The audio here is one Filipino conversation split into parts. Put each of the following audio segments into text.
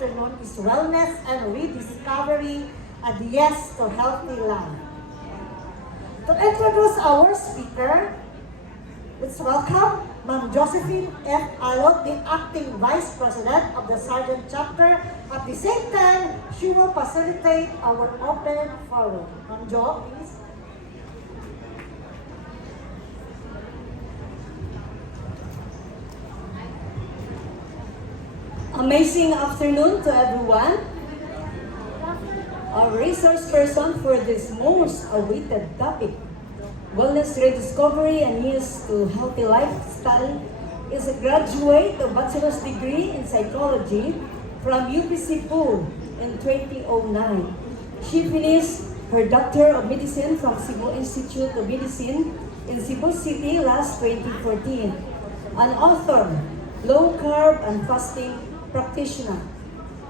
afternoon is Wellness and Rediscovery, a Yes to Healthy Life. To introduce our speaker, let's welcome Ma'am Josephine F. Alot, the Acting Vice President of the Sergeant Chapter. At the same time, she will facilitate our open forum. Ma'am Jo, please. Amazing afternoon to everyone. Our resource person for this most awaited topic, Wellness Rediscovery and Yes to Healthy Lifestyle, is a graduate of bachelor's degree in psychology from UPC Pool in 2009. She finished her Doctor of Medicine from Cebu Institute of Medicine in Cebu City last 2014. An author, low-carb and fasting practitioner,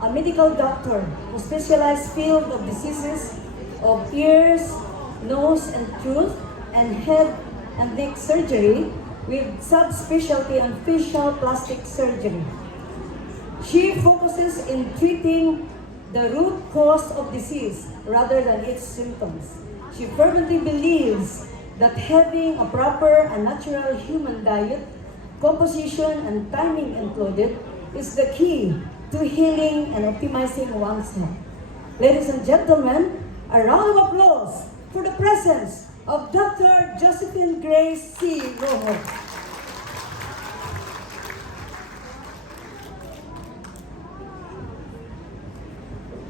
a medical doctor who specialized field of diseases of ears, nose and throat, and head and neck surgery with subspecialty on facial plastic surgery. She focuses in treating the root cause of disease rather than its symptoms. She fervently believes that having a proper and natural human diet, composition and timing included, is the key to healing and optimizing one's health. Ladies and gentlemen, a round of applause for the presence of Dr. Josephine Grace C. Rojo.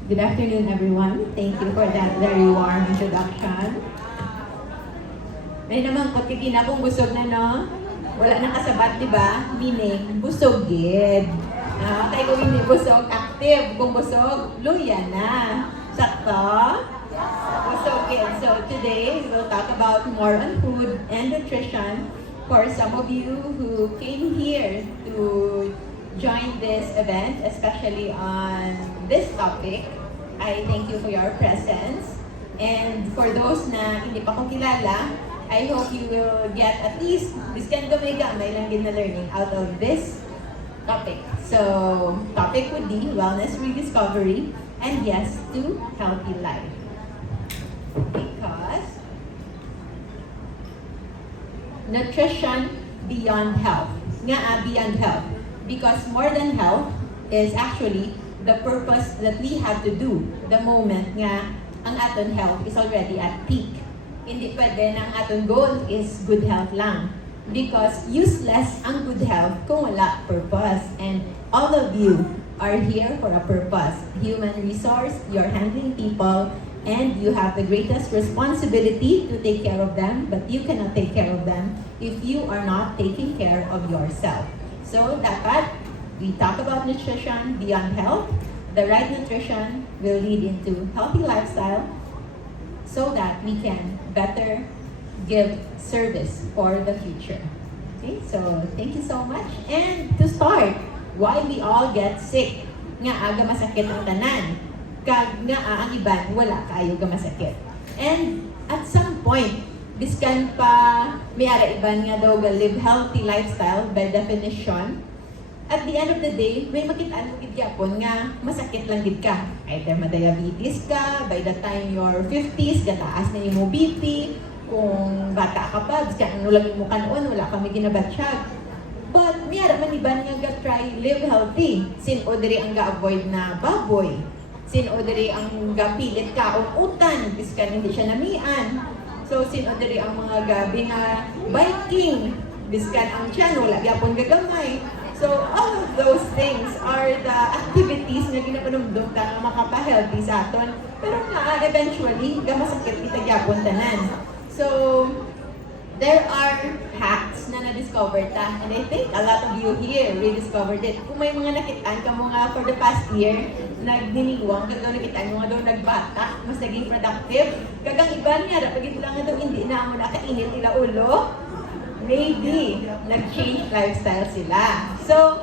Good afternoon, everyone. Thank you for that very warm introduction. May naman ko kinabong busog na, no? Wala nang kasabat, di ba? Meaning, busog gid. Kaya kung hindi busog, active. Kung busog, luya na. Sakto? Busog gid. So today, we'll talk about more on food and nutrition for some of you who came here to join this event, especially on this topic. I thank you for your presence. And for those na hindi pa ko kilala, I hope you will get at least this kind of may lang din na learning out of this topic. So, topic would be wellness rediscovery and yes to healthy life. Because nutrition beyond health. Beyond health. Because more than health is actually the purpose that we have to do the moment nga ang aton health is already at peak. Hindi pwede na ang aton goal is good health lang. Because useless ang good health kung wala purpose. And all of you are here for a purpose. Human resource, you're handling people, and you have the greatest responsibility to take care of them, but you cannot take care of them if you are not taking care of yourself. So dapat we talk about nutrition beyond health. The right nutrition will lead into healthy lifestyle so that we can better give service for the future. Okay, so thank you so much. And to start, why we all get sick? Nga aga masakit ang tanan. Kag nga ang iban, wala kayo ga masakit. And at some point, biskan pa may ara iban nga daw ga live healthy lifestyle by definition. At the end of the day, may makitaan mo gid gyapon nga masakit lang gid ka. Either ma-diabetes ka, by the time you're 50s, gataas na yung BP. Kung bata ka pa, biskan ano lang mo kanon, wala kami ginabatsyag. But miyara man iban nga ga-try live healthy. Sin o diri ang ga-avoid na baboy. Sin o diri ang gapilit ka o utan, biskan hindi siya namian. So sin o diri ang mga gabi nga biking, biskan ang tiyan, wala gyapon gagamay. So, all of those things are the activities na ginapanumdum ta nga makapa-healthy sa aton. Pero nga, eventually, gamasakit kita gyapon tanan. So, there are hacks na na-discover ta. And I think a lot of you here rediscovered it. Kung may mga nakitaan ka mga for the past year, nagdiniwang, kag daw nakitaan mo nga daw nagbata, mas naging productive. Kagang iba niya, pag ito lang nga daw hindi na mo nakainit ila ulo, maybe nag-change lifestyle sila. So,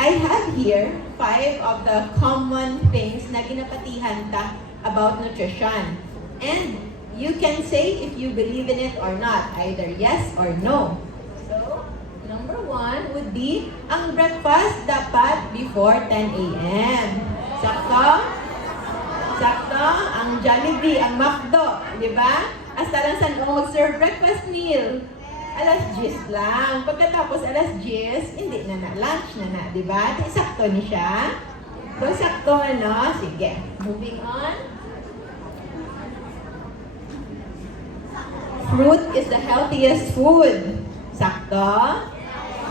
I have here 5 of the common things na ginapatihan ta about nutrition. And you can say if you believe in it or not, either yes or no. So, number 1 would would be, ang breakfast dapat before 10 a.m. Sakto? Sakto? Ang Jollibee, ang McDo, di ba? Hasta lang saan kung mag-serve breakfast meal. Alas 10 lang. Pagkatapos alas 10, hindi na lunch na, di ba? Sakto ni siya. So, sakto ano? Sige. Moving on. Fruit is the healthiest food. Sakto?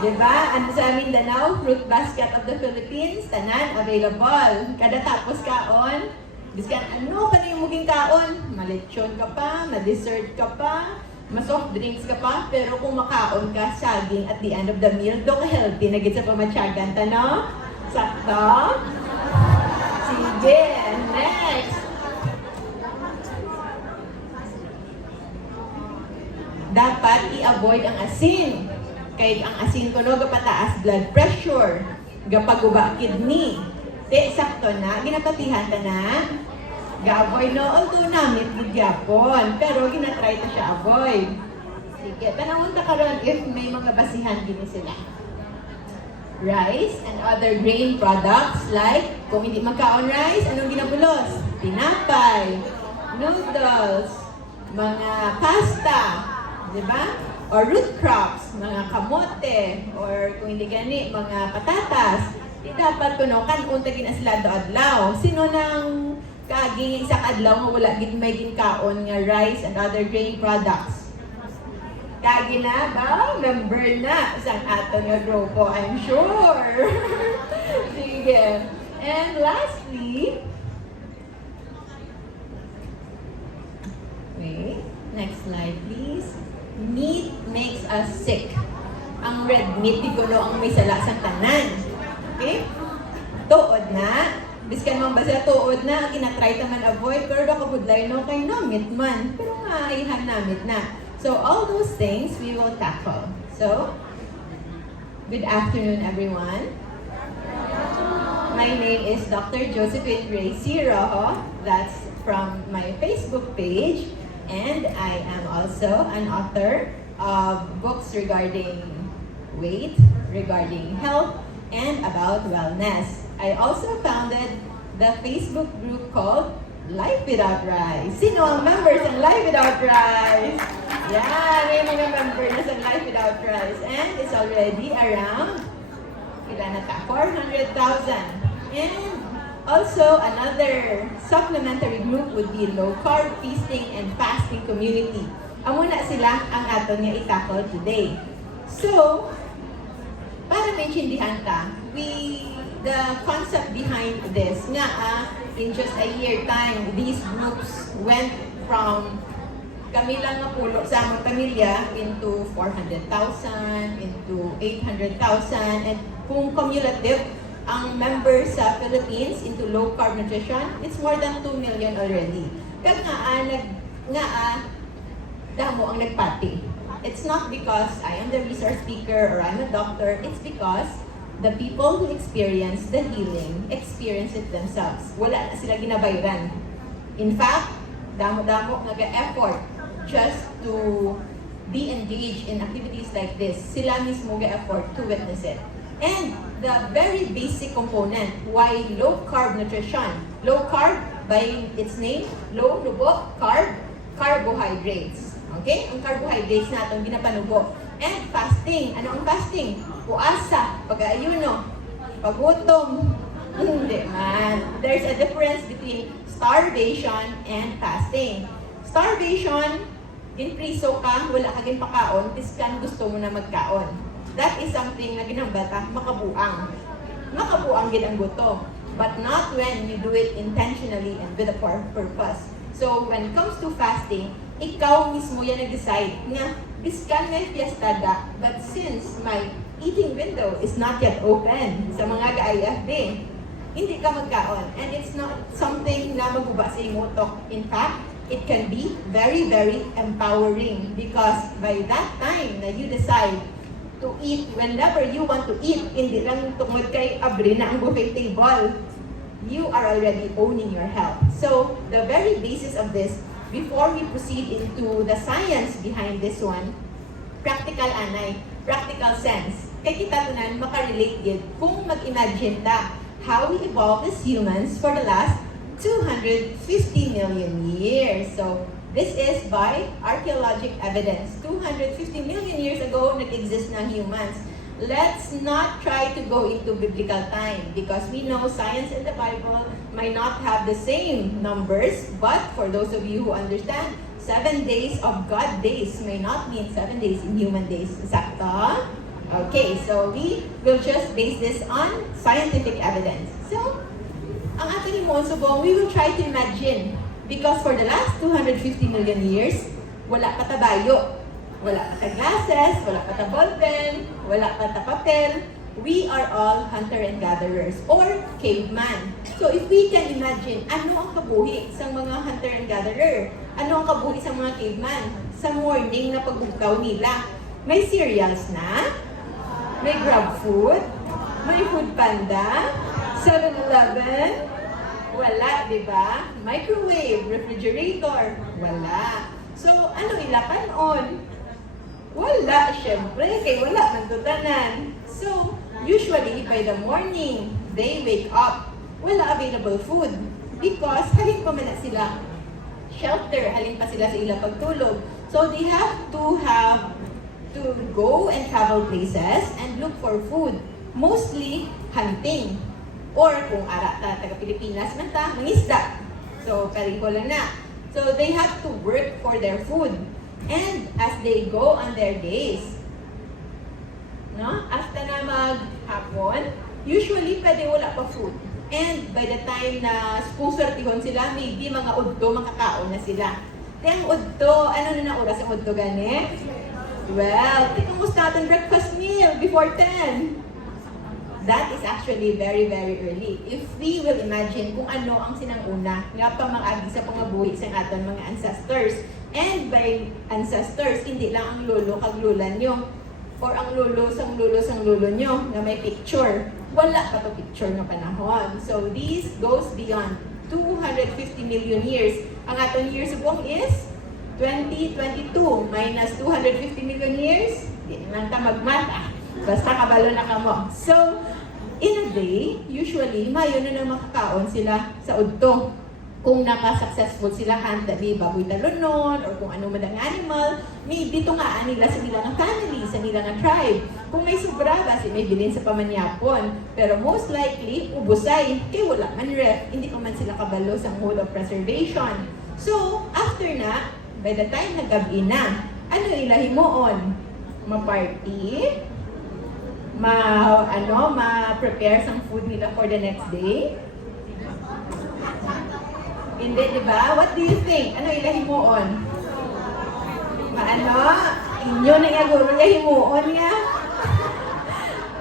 Diba? Ano sa Mindanao, fruit basket of the Philippines, tanan, available. Kada tapos kaon, biskan ano pa na yung muging kaon? Malechon ka pa, ma-dessert ka pa, ma-soft drinks ka pa, pero kung makaon ka, saging at the end of the meal, do ka healthy na gid sa pamatsyagan, tano? Sakto? Sige, next. Dapat i-avoid ang asin. Kaya ang asin kuno gapataas blood pressure, gapaguba kidney. Te sakto na, ginapatihan ta na. Ga-avoid no, although namit gyapon, pero ginatry ta siya avoid. Sige, tanawon ta karon if may mga basihan gini sila. Rice and other grain products like, kung hindi magkaon rice, anong ginabulos? Tinapay, noodles, mga pasta, di ba? Or root crops, mga kamote, or kung hindi gani, mga patatas. Di dapat kuno kan unta gina sila adlaw. Sino nang kaaging isang adlaw nga wala gid may ginkaon nga rice and other grain products? Kagi na ba? Member na isang ato nga grupo, I'm sure. Sige. And lastly, wait, next slide please. Meat makes us sick. Ang red meat, di kuno ang may sala sa tanan. Okay? Tuod na. Biskan mong basa tuod na, kinatry taman avoid, pero nakabudlay no kay namit man. Pero nga, ihan namit na. So all those things we will tackle. So, good afternoon everyone. My name is Dr. Josephine Ray Rojo. That's from my Facebook page. And I am also an author of books regarding weight, regarding health, and about wellness. I also founded the Facebook group called Life Without Rice. Sino ang members ng Life Without Rice? Yeah, may mga members na sa Life Without Rice. And it's already around, ilan na ta? 400,000. And also, another supplementary group would be low-carb feasting and fasting community. Amo na sila ang ato niya i-tackle today. So, para maintindihan ta, the concept behind this, nga in just a year time, these groups went from kami lang na pulo sa among pamilya into 400,000, into 800,000, and kung cumulative, ang members sa Philippines into low-carb nutrition, it's more than 2 million already. Kaya damo ang nagpati. It's not because I am the resource speaker or I'm a doctor, it's because the people who experience the healing experience it themselves. Wala na sila ginabayaran. In fact, damo-damo nag-effort just to be engaged in activities like this. Sila mismo ga-effort to witness it. And the very basic component, why low-carb nutrition? Low-carb, by its name, low, lubo, carb, carbohydrates. Okay? Ang carbohydrates natin ginapanubo. And fasting. Ano ang fasting? Puasa, pag-ayuno, pagutom. Hindi man. There's a difference between starvation and fasting. Starvation, ginpriso ka, wala ka ginpakaon, piskan gusto mo na magkaon. That is something na ginambata, makabuang. Makabuang gin ang gutom. But not when you do it intentionally and with a purpose. So when it comes to fasting, ikaw mismo yan nag-decide nga, biskan may fiesta da, but since my eating window is not yet open sa mga ka-IFB, hindi ka magkaon. And it's not something na maguba sa imutok. In fact, it can be very, very empowering because by that time na you decide to eat whenever you want to eat, hindi lang tungod kay abri na ang buffet table, you are already owning your health. So, the very basis of this, before we proceed into the science behind this one, practical anay, practical sense. kay kita tunan makarelate yun kung mag-imagine ta how we evolved as humans for the last 250 million years. So, this is by archaeologic evidence. 250 million years ago, nag-exist na humans. Let's not try to go into biblical time because we know science and the Bible might not have the same numbers, but for those of you who understand, 7 days of God days may not mean 7 days in human days. Sakto? Okay, so we will just base this on scientific evidence. So, ang ating imong subong, we will try to imagine because for the last 250 million years, wala pa tabayo, wala pa glasses, wala pa ta ballpen, wala pa ta papel. We are all hunter and gatherers or caveman. So if we can imagine, ano ang kabuhi sa mga hunter and gatherer? Ano ang kabuhi sa mga caveman? Sa morning na pagbukaw nila, may cereals na, may grab food, may food panda, 7-Eleven, wala, di ba? Microwave, refrigerator, wala. So, ano ilapan on? Wala, syempre, kay wala man tutanan. So, usually, by the morning, they wake up, wala available food. Because, halin pa man na sila shelter, halin pa sila sa ilang pagtulog. So, they have to go and travel places and look for food. Mostly, hunting. Or kung ara ta, taga Pilipinas man ta, mangisda. So, kariho lang na. So, they have to work for their food. And as they go on their days, no? After na maghapon, usually pwede wala pa food. And by the time na spusortihon sila, maybe mga udto, makakaon na sila. Kaya ang udto, ano na oras ang udto gani? Well, kamusta natin breakfast meal before 10? That is actually very, very early. If we will imagine kung ano ang sinanguna, nga pa mga agi sa pangabuhi sa aton mga ancestors. And by ancestors, hindi lang ang lolo kag lula nyo. Or ang lolo sang lolo nyo na may picture. Wala pa to picture ng panahon. So this goes beyond 250 million years. Ang aton years subong is 2022 minus 250 million years. Di naman ta magmata. Basta kabalo na kamo. So, in a day, usually, mayo na makakaon sila sa udto. Kung naka-successful sila handa, di baboy talunon, or kung ano man ang animal, maybe tungaan nila sa nilang family, sa nilang tribe. Kung may sobra ba, may bilin sa pamanyapon. Pero most likely, ubusay. Kaya wala man ref, hindi pa man sila kabalo sa mode of preservation. So, after na, by the time na gabi na, ano ilahimoon? Ma-party? Ma-prepare some food nila for the next day? Hindi, di ba? What do you think? Ano ilahimuon? Inyo na nga guro ilahimuon nga.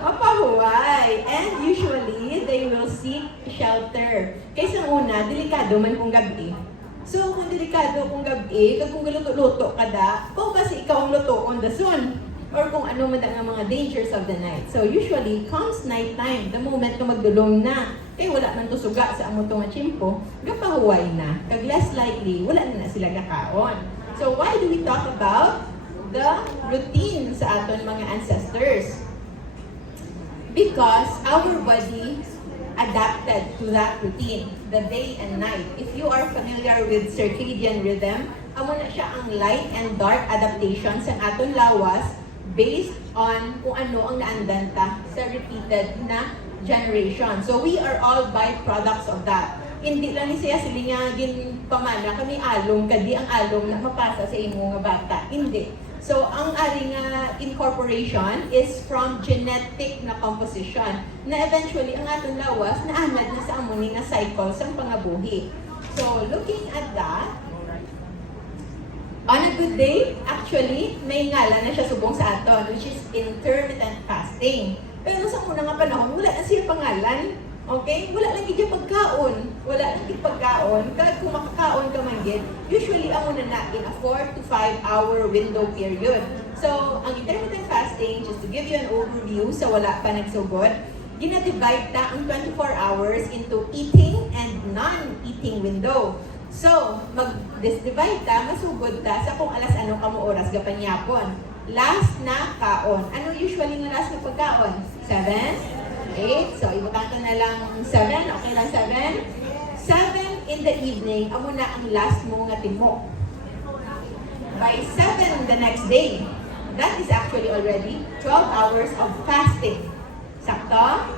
Mapahuway. And usually, they will seek shelter. Kaysa una, delikado man kung gabi. So, kung delikado kung gabi, kung luto-luto ka da, kung kasi ikaw ang luto on the sun, or kung ano man ang mga dangers of the night. So, usually, comes night time, the moment na magdulong na, wala man to suga sa amo tong chimpo, gapahuway na. Kag less likely, wala na sila gakaon. So, why do we talk about the routine sa aton mga ancestors? Because our body adapted to that routine, the day and night. If you are familiar with circadian rhythm, amo na siya ang light and dark adaptation sa aton lawas based on kung ano ang naandanta sa repeated na generation. So we are all byproducts of that. Hindi lang ni siya silingagin pamana kami along, kadi ang along na mapasa sa imo nga bata. Hindi. So ang aring incorporation is from genetic na composition na eventually ang atong lawas naanad na sa among nga cycle sa pangabuhi. So looking at that, on a good day, actually, may ngalan na siya subong sa aton, which is intermittent fasting. Pero sa unang nga panahon, wala na siya pangalan. Okay? Wala lang gid pagkaon. Wala lang gid pagkaon. Kaya kung makakaon ka man gid, usually ang una na in a 4 to 5 hour window period. So, ang intermittent fasting, just to give you an overview sa wala pa nagsugod, gina-divide ta ang 24 hours into eating and non-eating window. So, mag-divide ta, masugod ta sa kung alas anong kamo oras gapanyapon. last na kaon. Ano usually ng last na pagkaon? 7? 8? So, ibutan ko na lang 7. Okay lang 7? 7 in the evening, amo na ang last mo nga timo. By 7 the next day, that is actually already 12 hours of fasting. Sakto?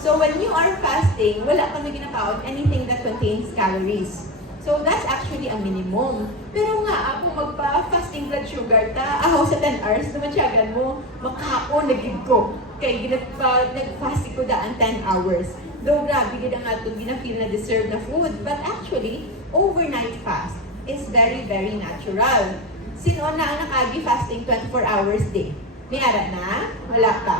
So when you are fasting, wala kang ginakaon anything that contains calories. So that's actually a minimum. Pero nga, ako magpa-fasting blood sugar, ako sa 10 hours, naman mo, makaon, nagig ko. Kaya nag-fasting ko daan 10 hours. Though grabe, gina nga ito, gina-feel na deserve na food. But actually, overnight fast is very, very natural. Sino na ang nakagi fasting 24 hours day? May ara na? Wala pa?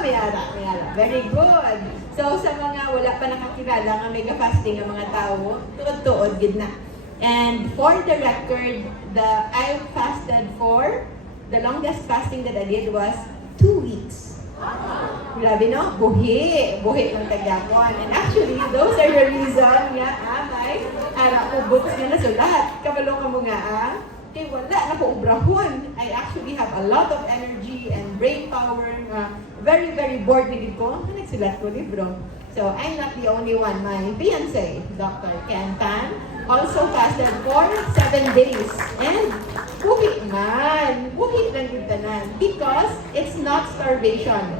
May ara. Very good. So, sa mga wala pa nakakilala nga mega fasting ang mga tao, tuod-tuod, gid na. And for the record, I fasted for, the longest fasting that I did was 2 weeks. Grabe no? Buhi ng tagyapon. And actually, those are the reason nga, may ara ko books nga nasulat. Kabalo ka mo nga, kaya wala na ko ubrahon. I actually have a lot of energy and brain power. Very, very bored na ko. Nagsulat ko libro. So, I'm not the only one. My fiancé, Dr. Ken Tan, also fasted for 7 days. And buhi man. Buhi lang yung tanan. Because it's not starvation.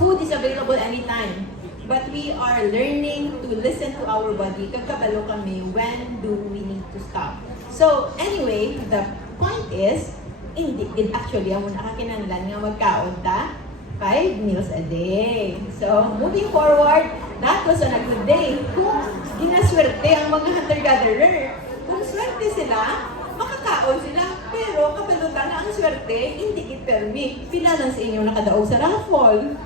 Food is available anytime. But we are learning to listen to our body. Kagkabalo kami, when do we need to stop? So, anyway, the point is, hindi actually ang nakakinanlan nga magkaon ta 5 meals a day. So, moving forward, that was on a good day. Kung ginaswerte ang mga hunter-gatherer, kung swerte sila, makakaon sila. Pero kapalutan na ang swerte, hindi it-permit. Pila lang sa inyo nakadaog sa raffle.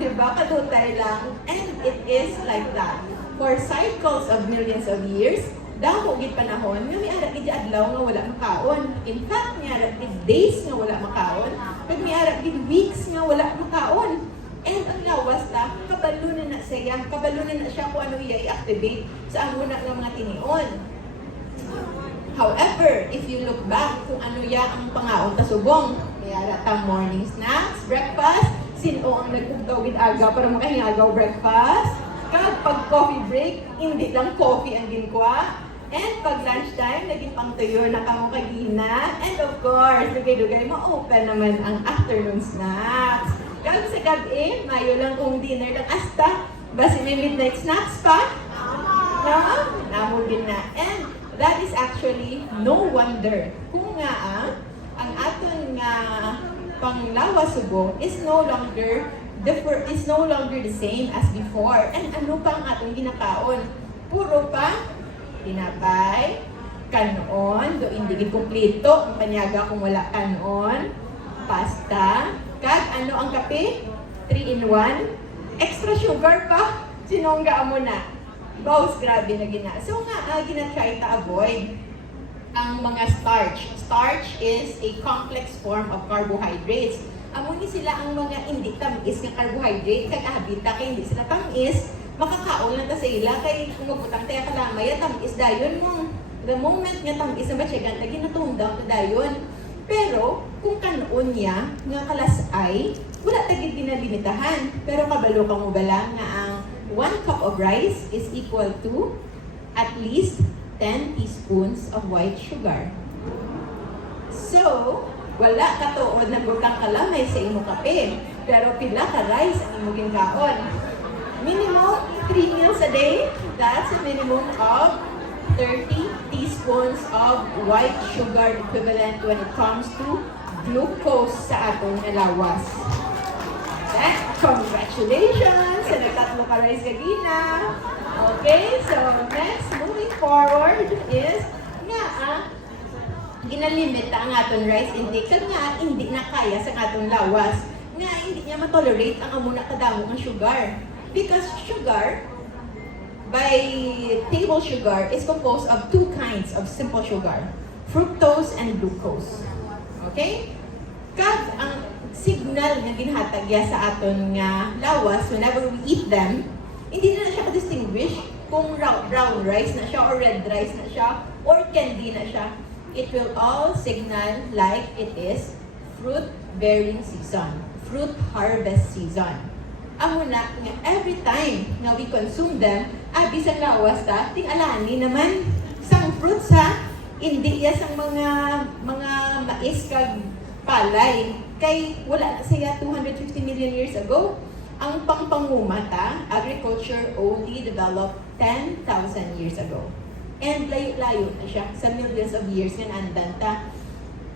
Diba? Kadutay lang. And it is like that. For cycles of millions of years, dako gid panahon nga may ara gid adlaw nga wala makaon. In fact, may ara gid days nga wala makaon, kag may ara gid weeks nga wala makaon. And ang lawas ta, kabalo na siya kung ano iya i-activate sa ang una ng mga tinion. However, if you look back kung ano ya ang pangaon ta subong, may ara ta morning snacks, breakfast, sino ang nagugtaw gid aga para makahingagaw breakfast? Kag pag coffee break, hindi lang coffee ang ginkwa. And pag lunchtime, naging pangtuyo na kamong kagina. And of course, dugay-dugay ma-open naman ang afternoon snacks. Kag sa gabi, mayo lang kung dinner lang asta. Basi may midnight snacks pa? No? Namo din na. And that is actually no wonder. Kung nga ang aton nga panglawa subo is no longer the same as before. And ano pa ang atong ginakaon? Puro pa tinapay, kanon, do hindi kumpleto ang panyaga kung wala kanon, pasta, kag ano ang kape? 3-in-1, extra sugar pa, sinongga mo na. Bows, grabe na gina. So nga, gina-try ta avoid ang mga starch. Starch is a complex form of carbohydrates. Amo ni sila ang mga hindi tamis nga carbohydrate, kag habita kay hindi sila tamis, makakaon lang ta sa ila kay kung magutang tayo kalamay, tamis dayon mo. The moment nga tamis na batyagan, lagi natunda ta dayon. Pero kung kanon niya nga kalasay, wala tagid dinalimitahan. Pero kabalo ka mo bala nga ang 1 cup of rice is equal to at least 10 teaspoons of white sugar. So, wala ka tuod na butang kalamay sa imong kape. Pero pila ka rice ang imong ginkaon. Minimum 3 meals a day, that's a minimum of 30 teaspoons of white sugar equivalent when it comes to glucose sa atong lawas. Okay? Congratulations! Sa nagtatlo ka rice kagina. Okay, so next, moving forward is ginalimit ang atong rice intake kag nga hindi na kaya sa atong lawas. Nga hindi niya matolerate ang amuna kadamo ng sugar. Because sugar, by table sugar, is composed of 2 kinds of simple sugar. Fructose and glucose. Okay? Kag ang signal na ginhatag sa aton nga lawas, whenever we eat them, hindi na siya ka-distinguish kung brown rice na siya, or red rice na siya, or candy na siya. It will all signal like it is fruit-bearing season, fruit harvest season. Amo na nga every time nga we consume them, abi sa lawas ta, ting alani naman sang fruits ha, hindi ya sang mga mais kag palay. Kay wala na siya 250 million years ago. Ang pangpangumata, agriculture only developed 10,000 years ago. And layo-layo na siya sa millions of years nga andan ta.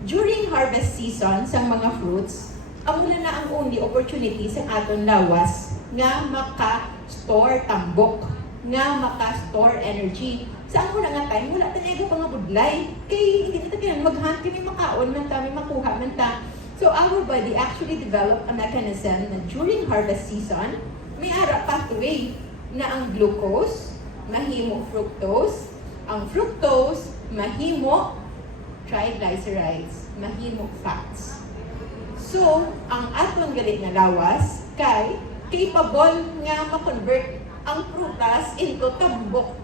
During harvest season sa mga fruits, amuna na ang only opportunity sa aton lawas nga maka-store tambok, nga maka-store energy. Sa amuna nga time, wala talaga pang budlay. Kay hindi na tayo maghunt, kami makaon man ta, may makuha man ta. So our body actually developed a mechanism na during harvest season, may ara pathway na ang glucose, mahimo fructose, ang fructose, mahimo triglycerides, mahimo fats. So, ang atong galit na lawas, kay capable nga ma-convert ang prutas into tambok.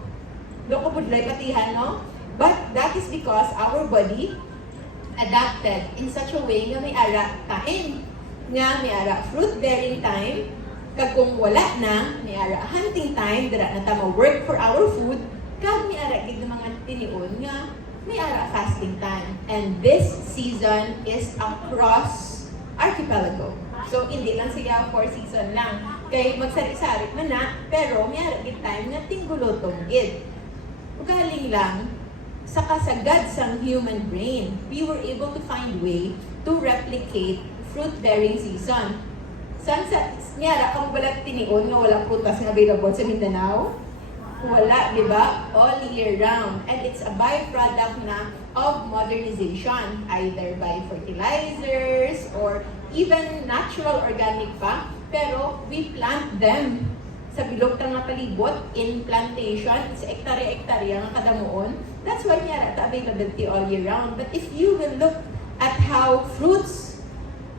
Doko budlay patihan, no? But that is because our body adapted in such a way nga may ara time, nga may ara fruit-bearing time, kag kung wala na, may ara hunting time, dira na ta work for our food, kag may ara gid mga tinion nga may ara fasting time. And this season is across archipelago. So hindi lang siya for season lang. Kay magsari-sari man na, pero may ara gid time nga tinggulotong gid. Ugaling lang sa kasagad sang human brain, we were able to find way to replicate fruit-bearing season. San sa nyara kung wala tinion nga wala prutas nga available sa Mindanao? Wala, di ba? All year round. And it's a byproduct na of modernization, either by fertilizers or even natural organic pa. Pero we plant them sa bilog tang nga palibot in plantation, sa ektarya-ektarya nga kadamuon. That's why niya ata availability all year round. But if you will look at how fruits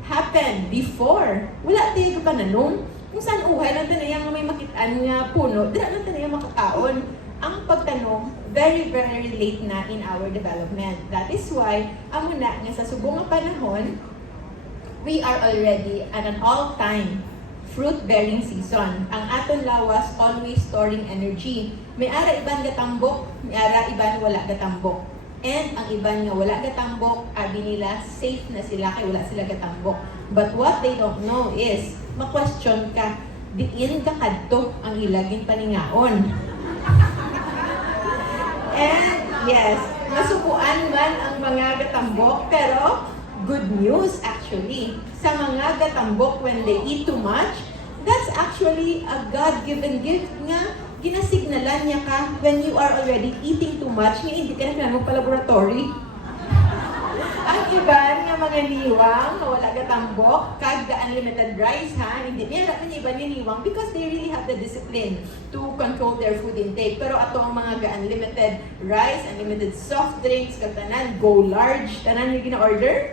happen before, wala tayo pananong. Kung saan uhay lang tanayang may makitaan nga puno, dila lang tanayang makakaon. Ang pagtanong, very, very late na in our development. That is why, ang muna nga sa subong nga panahon, we are already at an all-time fruit-bearing season. Ang aton lawas always storing energy. May ara iban gatambok, may ara iban wala gatambok. And ang iban nga wala gatambok, abi nila safe na sila kay wala sila gatambok. But what they don't know is, ma-question ka, diin ka kadto ang ilaging paningaon. And yes, masukuan man ang mga gatambok, pero good news actually. Sa mga gatambok, when they eat too much, that's actually a God-given gift nga ginasignalan niya ka when you are already eating too much, nga hindi ka na kailangan magpa-laboratory. Ang iban nga mga niwang na wala gatambok, kag the unlimited rice ha, hindi niya naman yung iban niwang because they really have the discipline to control their food intake. Pero ato ang mga unlimited rice, unlimited soft drinks, kag tanan, go large, tanan yung gina-order,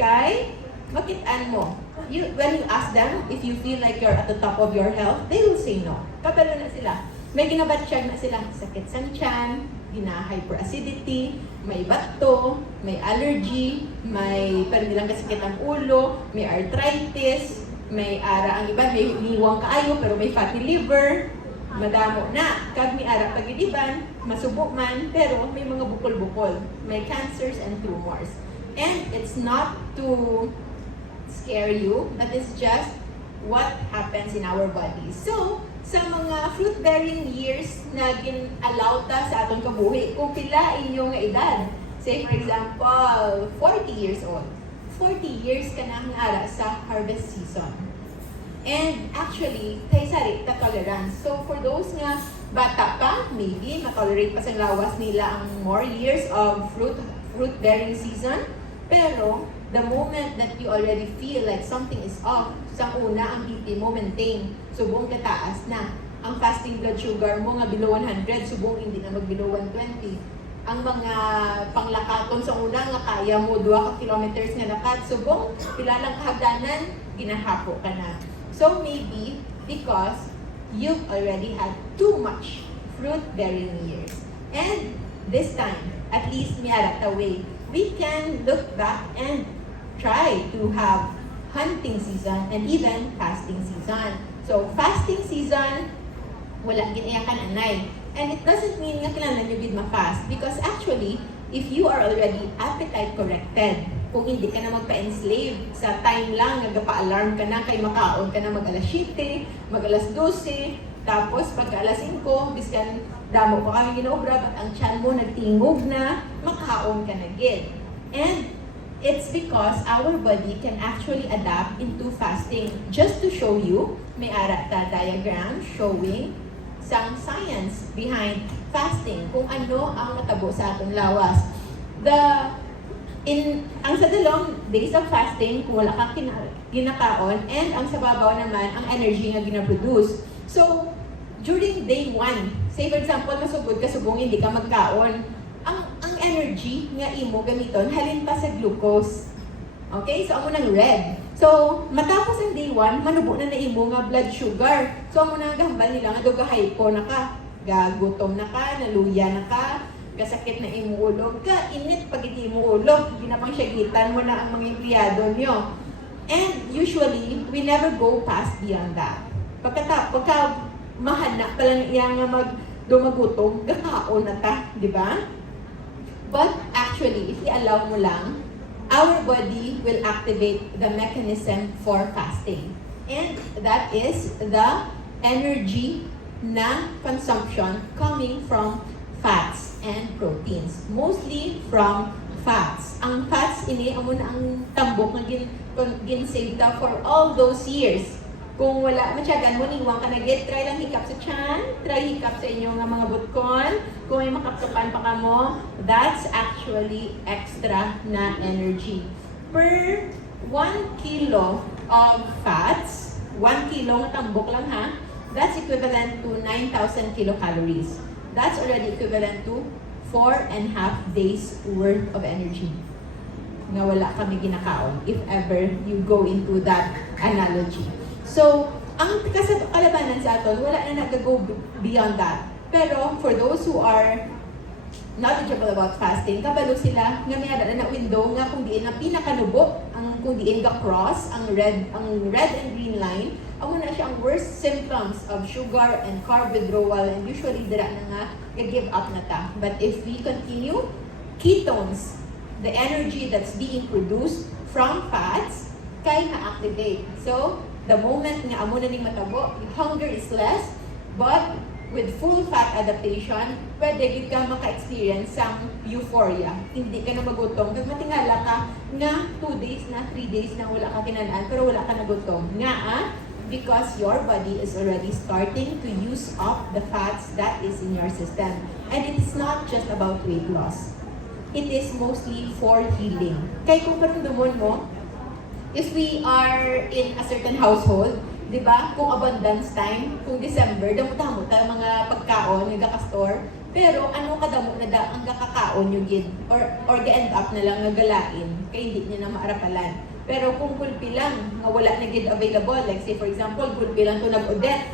kay makitaan mo. When you ask them if you feel like you're at the top of your health, they will say no. Kapalo na sila. May ginabatsyag na sila, sakit sa tiyan, gina-hyperacidity, may bato, may allergy, may pero nilang kasakit ang ulo, may arthritis, may ara ang iba, may niwang kaayo pero may fatty liver, madamo na. Kag may ara pag-idiban, masubo man, pero may mga bukol-bukol, may cancers and tumors. And it's not to scare you, but it's just what happens in our body. So, sa mga fruit-bearing years na gin-allow ta sa atong kabuhi, kung pila inyong edad, say for example, 40 years old, 40 years ka na ara sa harvest season. And actually, tayo sari, tolerance. So for those nga bata pa, maybe matolerate pa sa lawas nila ang more years of fruit-bearing season, pero the moment that you already feel like something is off, sa una ang BP mo maintain, subong kataas na. Ang fasting blood sugar mo nga below 100, subong hindi na mag below 120. Ang mga panglakaton sa una nga kaya mo 2 kilometers nga lakad, subong pila lang kahagdanan, ginahapo ka na. So maybe because you've already had too much fruit-bearing years. And this time, at least may arat away, we can look back and try to have hunting season and even fasting season. So fasting season, wala ginayakan anay. And it doesn't mean nga kailangan nyo gid ma-fast because actually, if you are already appetite corrected, kung hindi ka na magpa-enslave sa time lang, nagpa-alarm ka na, kay makaon ka na mag-alas 7, mag-alas 12, tapos pag alas 5, biskan damo pa kami ginobra, but ang tiyan mo nagtingog na, makaon ka na gid. And it's because our body can actually adapt into fasting. Just to show you, may ara ta diagram showing some science behind fasting, kung ano ang natabo sa atong lawas. Ang sa dalawang days of fasting, kung wala kang ginakaon, and ang sa babaw naman, ang energy na ginaproduce. So, during day 1, say for example, masugod ka subong, hindi ka magkaon, ang energy nga imo gamiton, halin pa sa glucose. Okay? So, amo nang red. So, matapos ang day 1, manubo na imo nga blood sugar. So, amo nang gahambal nila nga hypo na ka, gagutom na ka, naluya na ka, kasakit na imuulog ka, init pag iti imuulog, ginapang syagitan mo na ang mga empleyado nyo. And usually, we never go past beyond that. Pagka mahana pa lang iya nga dumagutom, gakaon na ta, di ba? But actually, if i-allow mo lang, our body will activate the mechanism for fasting. And that is the energy na consumption coming from fats and proteins, mostly from fats. Ang fats ini amo na ang tambok nga gin-save ta for all those years. Kung wala matyagan mo, niwang ka na get, try lang hikap sa tiyan, try hikap sa inyong mga butkon. Kung may makapkapan pa ka mo, that's actually extra na energy. Per 1 kilo of fats, 1 kilo ng tambok lang ha, that's equivalent to 9,000 kilocalories. That's already equivalent to 4.5 days worth of energy. Nga wala kami ginakaon, if ever you go into that analogy. So, ang kalabanan sa aton, wala na nag-go beyond that. Pero, for those who are knowledgeable about fasting, kabalo sila, nga may na window, nga kung diin ang pinakanubo, ang kung diin ka-cross, ang red and green line, ang na siya ang worst symptoms of sugar and carb withdrawal, and usually dira na nga, give up na ta. But if we continue, ketones, the energy that's being produced from fats, kaya ma-activate. So, the moment nga amo na ning matabo, hunger is less, but with full fat adaptation, pwede gid ka maka-experience sang euphoria. Hindi ka na magutom. Kag matingala ka nga 2 days na, 3 days na wala ka kinanan, pero wala ka nagutom. Nga because your body is already starting to use up the fats that is in your system. And it is not just about weight loss. It is mostly for healing. Kaya kung paramdamon mo, if we are in a certain household, di ba, kung abundance time, kung December, damo-damo tayo mga pagkaon, yung gaka-store, pero ano kadamo na da ang gakakaon yung gid, or ga-end up na lang nagalain, kaya hindi niya na maarapalan. Pero kung gulpi lang, nga wala na gid available, like say for example, gulpi lang to nag-udet,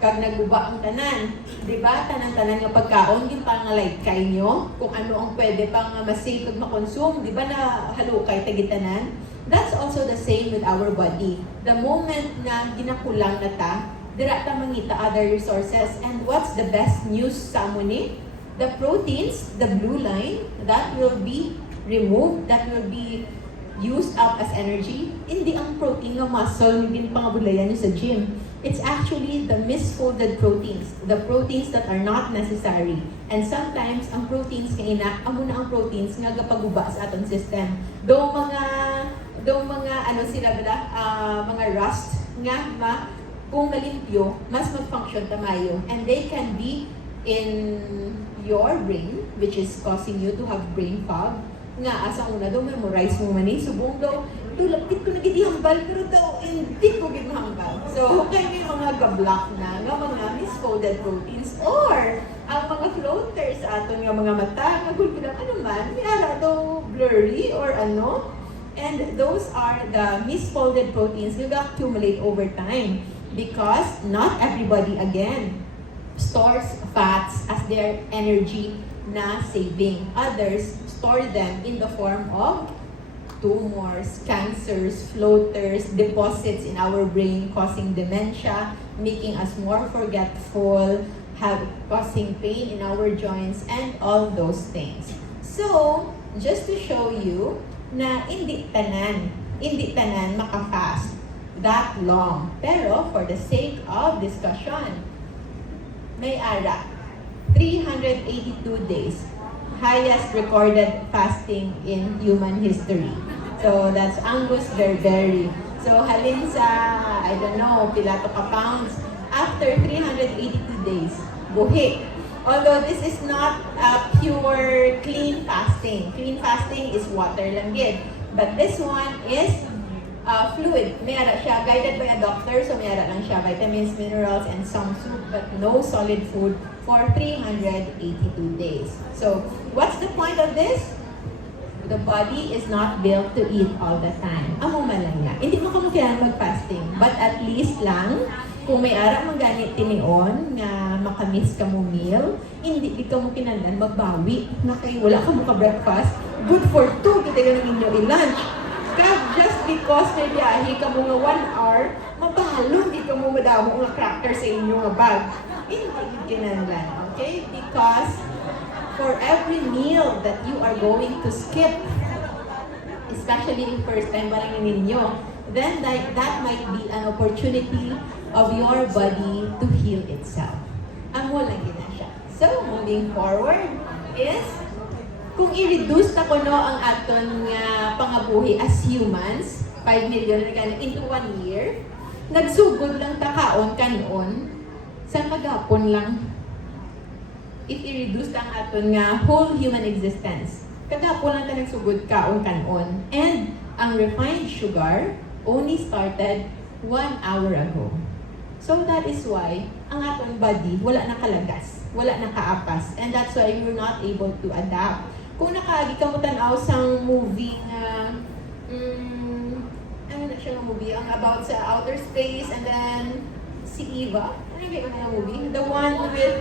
kag naguba ang tanan, di ba, tanan-tanan nga pagkaon, yung pangalay kay nyo, kung ano ang pwede pang masave kag makonsume, di ba na halukay tagitanan. That's also the same with our body. The moment na ginakulang na ta, dira ta mangita other resources. And what's the best news sa amuni? The proteins, the blue line, that will be removed, that will be used up as energy. Hindi ang protein ng muscle, hindi pangabulayan nyo sa gym. It's actually the misfolded proteins, the proteins that are not necessary. And sometimes, ang proteins kaina, amo na ang proteins nga gapaguba sa aton system. Though mga ano sila bala, mga rust nga kung malimpyo, mas mag-function tamayo. And they can be in your brain, which is causing you to have brain fog. Nga asa una daw memorize mo man subong daw tulapit ko na gid hambal pero daw hindi ko gid mahambal. So kay may mga gablock na nga mga misfolded proteins or ang mga floaters aton nga mga mata nga gulpilang ano man may ara daw blurry or ano. And those are the misfolded proteins that accumulate over time because not everybody again stores fats as their energy na saving. Others store them in the form of tumors, cancers, floaters, deposits in our brain causing dementia, making us more forgetful, causing pain in our joints, and all those things. So, just to show you na hindi tanan maka-fast that long. Pero for the sake of discussion, may ara 382 days, highest recorded fasting in human history. So that's Angus Berberi. So halin sa, I don't know, pila to ka pounds, after 382 days, buhi. Although this is not a pure clean fasting. Clean fasting is water lang yun. But this one is fluid. May ara siya, guided by a doctor, so may ara lang siya, vitamins, minerals, and some soup, but no solid food for 382 days. So, what's the point of this? The body is not built to eat all the time. Amo man lang nga. Hindi mo kamo kailangan mag-fasting, but at least lang, kung may ara mang ganit tinion nga makamis ka mo meal, hindi di ka mo kinahanglan magbawi na kay wala ka mo ka-breakfast, good for 2 kita ka ng inyo i-lunch. Just because may biyahe ka mo nga 1 hour, mabalong di ka mo madamo nga cracker sa inyo nga bag. Hindi kinahanglan, okay? Because for every meal that you are going to skip, especially in first time parang ninyo, then that might be an opportunity of your body to heal itself. Amo lang gina siya. So, moving forward is, kung i-reduce na ko no ang aton nga pangabuhi as humans, 5 million na into 1 year, nagsugod lang ta kaon sa kagapon lang. If i-reduce ang aton nga whole human existence, kagapon lang ta nagsugod kaon. And ang refined sugar only started 1 hour ago. So that is why ang aton body wala na kalagas, wala na kaapas, and that's why we're not able to adapt. Kung nakaagi ka mo tanaw sang movie nga ano na siya ng movie, ang about sa outer space, and then si Eva, ano yung na movie? The one with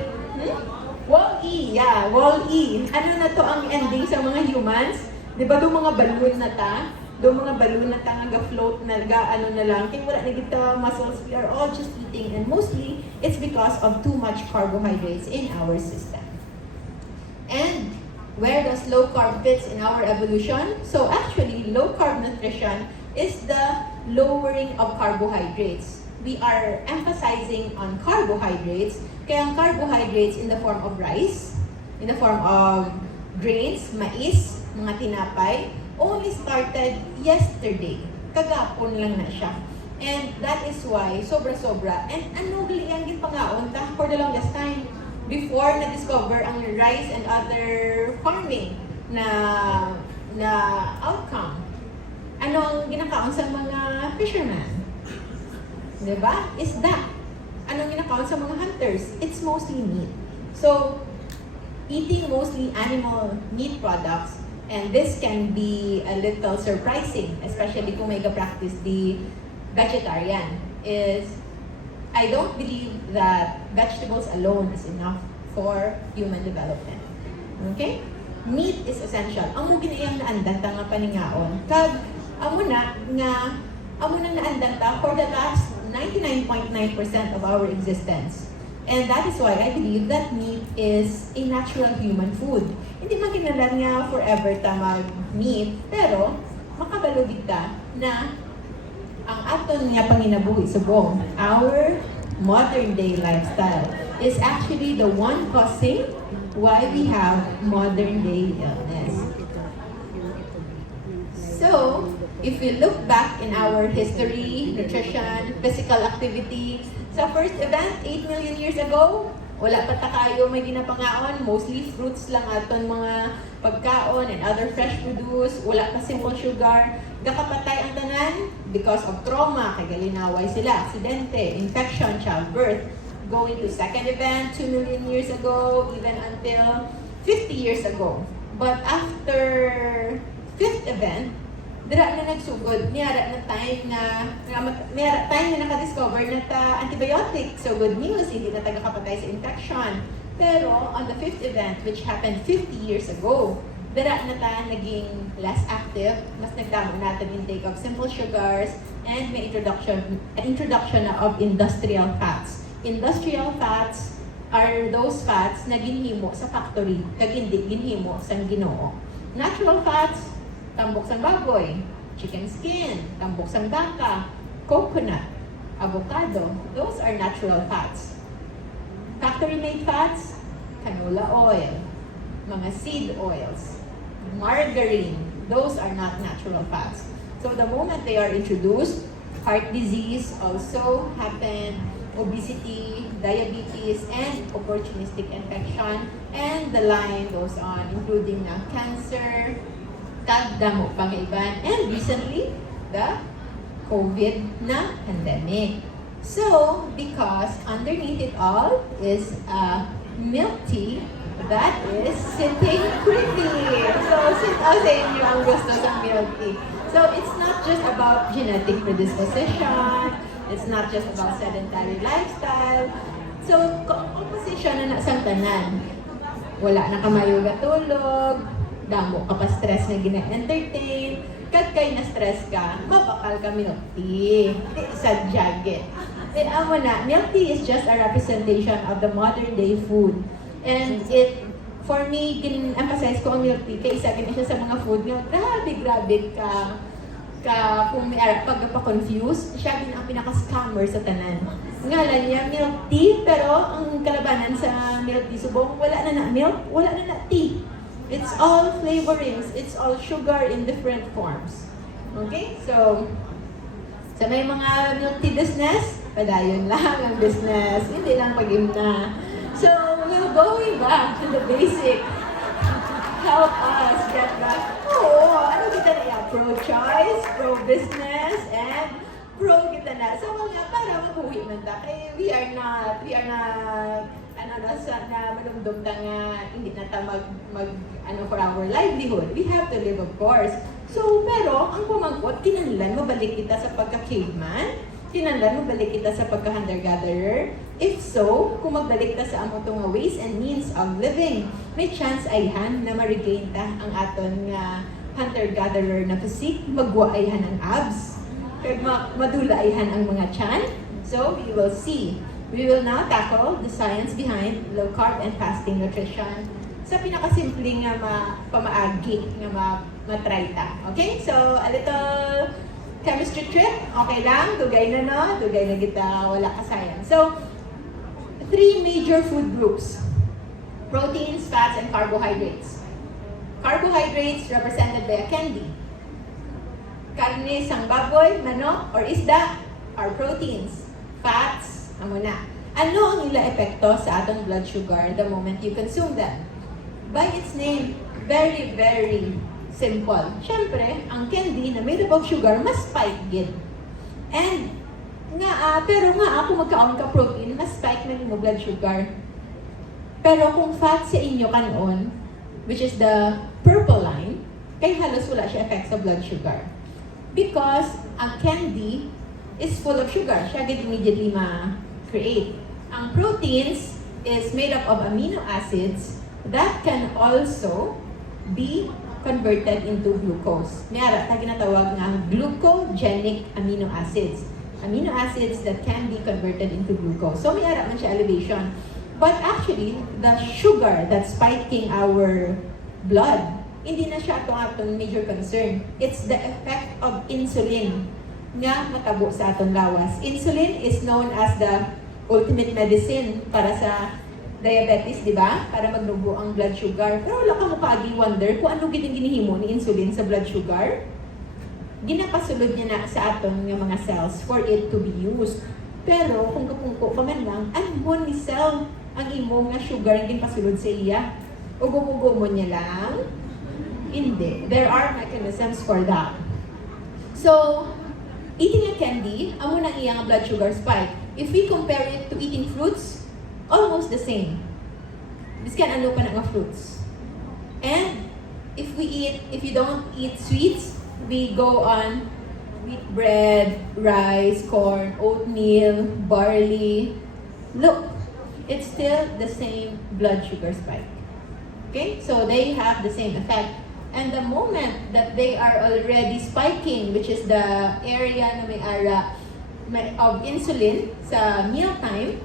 Wall-E, yeah, Wall-E. Ano na to ang ending sa mga humans? Di ba doon mga balloon na ta? Doon mga balloon na ta nga float na ano na lang. Kaya wala na kita muscles, we are all just eating, and mostly it's because of too much carbohydrates in our system. And where does low carb fits in our evolution? So actually, low carb nutrition is the lowering of carbohydrates. We are emphasizing on carbohydrates, kaya ang carbohydrates in the form of rice, in the form of grains, mais, mga tinapay, only started yesterday. Kagapon lang na siya. And that is why, sobra-sobra. And ano giliyan gid pangaon ta for the longest time. Before na-discover ang rice and other farming na outcome. Ano ang ginakaon sa mga fishermen? Diba? Isda. Ano ang ginakaon sa mga hunters? It's mostly meat. So, eating mostly animal meat products, and this can be a little surprising, especially kung may ka-practice the vegetarian, is I don't believe that vegetables alone is enough for human development. Okay? Meat is essential. Amo ginayang naandan ta nga paningaon. Kag amo na naandan ta for the last 99.9% of our existence. And that is why I believe that meat is a natural human food. Hindi man kinahanglan nga forever ta mag-meat, pero makabalugid ta na ang aton nga panginabuhi subong, our modern day lifestyle, is actually the one causing why we have modern day illness. So, if we look back in our history, nutrition, physical activity, sa first event, 8 million years ago, wala pa ta kayo may ginapangaon, mostly fruits lang aton mga pagkaon and other fresh produce, wala pa simple sugar, gakapatay ang tanan because of trauma, kay galinaway sila, aksidente, infection, childbirth. Going to second event, 2 million years ago, even until 50 years ago. But after fifth event, dira na nagsugod, miyara na time na nakadiscover na ta antibiotic. So good news, hindi na tagakapatay sa infection. Pero on the fifth event, which happened 50 years ago, dara na ta naging less active, mas nagdamo natin intake of simple sugars, and may introduction na of industrial fats. Industrial fats are those fats na ginhimo sa factory, kag hindi ginhimo sa Ginoo. Natural fats, tambok sang baboy, chicken skin, tambok sang baka, coconut, avocado, those are natural fats. Factory-made fats, canola oil, mga seed oils, margarine, those are not natural fats. So the moment they are introduced, heart disease also happen, obesity, diabetes, and opportunistic infection, and the line goes on, including na cancer, tagdamo pang iban, and recently, the COVID na pandemic. So, because underneath it all is a milk tea that is sitting pretty. So, sit sa inyo ang gusto sa milk tea. So, it's not just about genetic predisposition, it's not just about sedentary lifestyle. So, composition na nasang tanan. Wala na kamayo gatulog, damo ka pa stress na gina-entertain, kat kay na-stress ka, mabakal ka milk tea. Di isa jaget. Amo na, milk tea is just a representation of the modern day food. And it, for me, gin-emphasize ko ang milk tea, kaya isa siya sa mga food nga, grabe kung may pagpa-confuse, siya din ang pinaka-scammer sa tanan. Ngalan niya, milk tea, pero ang kalabanan sa milk tea subong, wala na milk, wala na tea. It's all flavorings, it's all sugar in different forms. Okay? So, sa may mga milk tea business, padayon lang ang business, hindi lang pag-imna. So, we're going back to the basic. Help us get back. Ano kita na yan? Pro-choice, pro-business, and pro kita na. So, mga para mabuhi man ta. Kaya we are not, malumdum ta nga, hindi na ta for our livelihood. We have to live, of course. So, pero, ang pumangkot, kinanlan, mabalik kita sa pagka-caveman, kinanlan, mabalik kita sa pagka-hunter-gatherer. If so, kung magbalik ta sa among nga ways and means of living, may chance ayhan na ma-regain ta ang aton nga hunter-gatherer na physique, magwaayhan ang abs, kag madulaayhan ang mga chan. So, we will see. We will now tackle the science behind low-carb and fasting nutrition sa pinakasimpleng nga pamaagi nga matry ta. Okay? So, a little chemistry trip. Okay lang? Dugay na no? Dugay na kita. Wala ka science. So, 3 major food groups. Proteins, fats, and carbohydrates. Carbohydrates represented by a candy. Karne, sang baboy, manok, or isda are proteins. Fats, amo na. Ano ang ila epekto sa atong blood sugar the moment you consume them? By its name, very, very simple. Siyempre, ang candy na made up of sugar, mas spike gid. And, pero ako magkaon ka protein, mas spike na mo blood sugar. Pero kung fat sa inyo kanon, which is the purple line, kay halos wala siya effect sa blood sugar. Because ang candy is full of sugar. Siya gid immediately ma-create. Ang proteins is made up of amino acids that can also be converted into glucose. Mayara, ta ginatawag nga glucogenic amino acids. Amino acids that can be converted into glucose. So mayara man siya elevation. But actually, the sugar that's spiking our blood, hindi na siya atong major concern. It's the effect of insulin nga matabo sa atong lawas. Insulin is known as the ultimate medicine para sa diabetes, di ba? Para magnubo ang blood sugar. Pero wala ka mukha wonder kung ano ginihimo ni insulin sa blood sugar. Ginapasulod niya na sa aton ng mga cells for it to be used. Pero kung kapungko pa man lang, ano ni cell ang imo nga sugar ang ginapasulod sa iya? O gumugumo niya lang? Hindi. There are mechanisms for that. So, eating a candy, amo na iya nga blood sugar spike. If we compare it to eating fruits, almost the same. Biskan ano pa na nga fruits. And if you don't eat sweets, we go on wheat bread, rice, corn, oatmeal, barley. Look, it's still the same blood sugar spike. Okay? So they have the same effect. And the moment that they are already spiking, which is the area na may ara of insulin sa mealtime,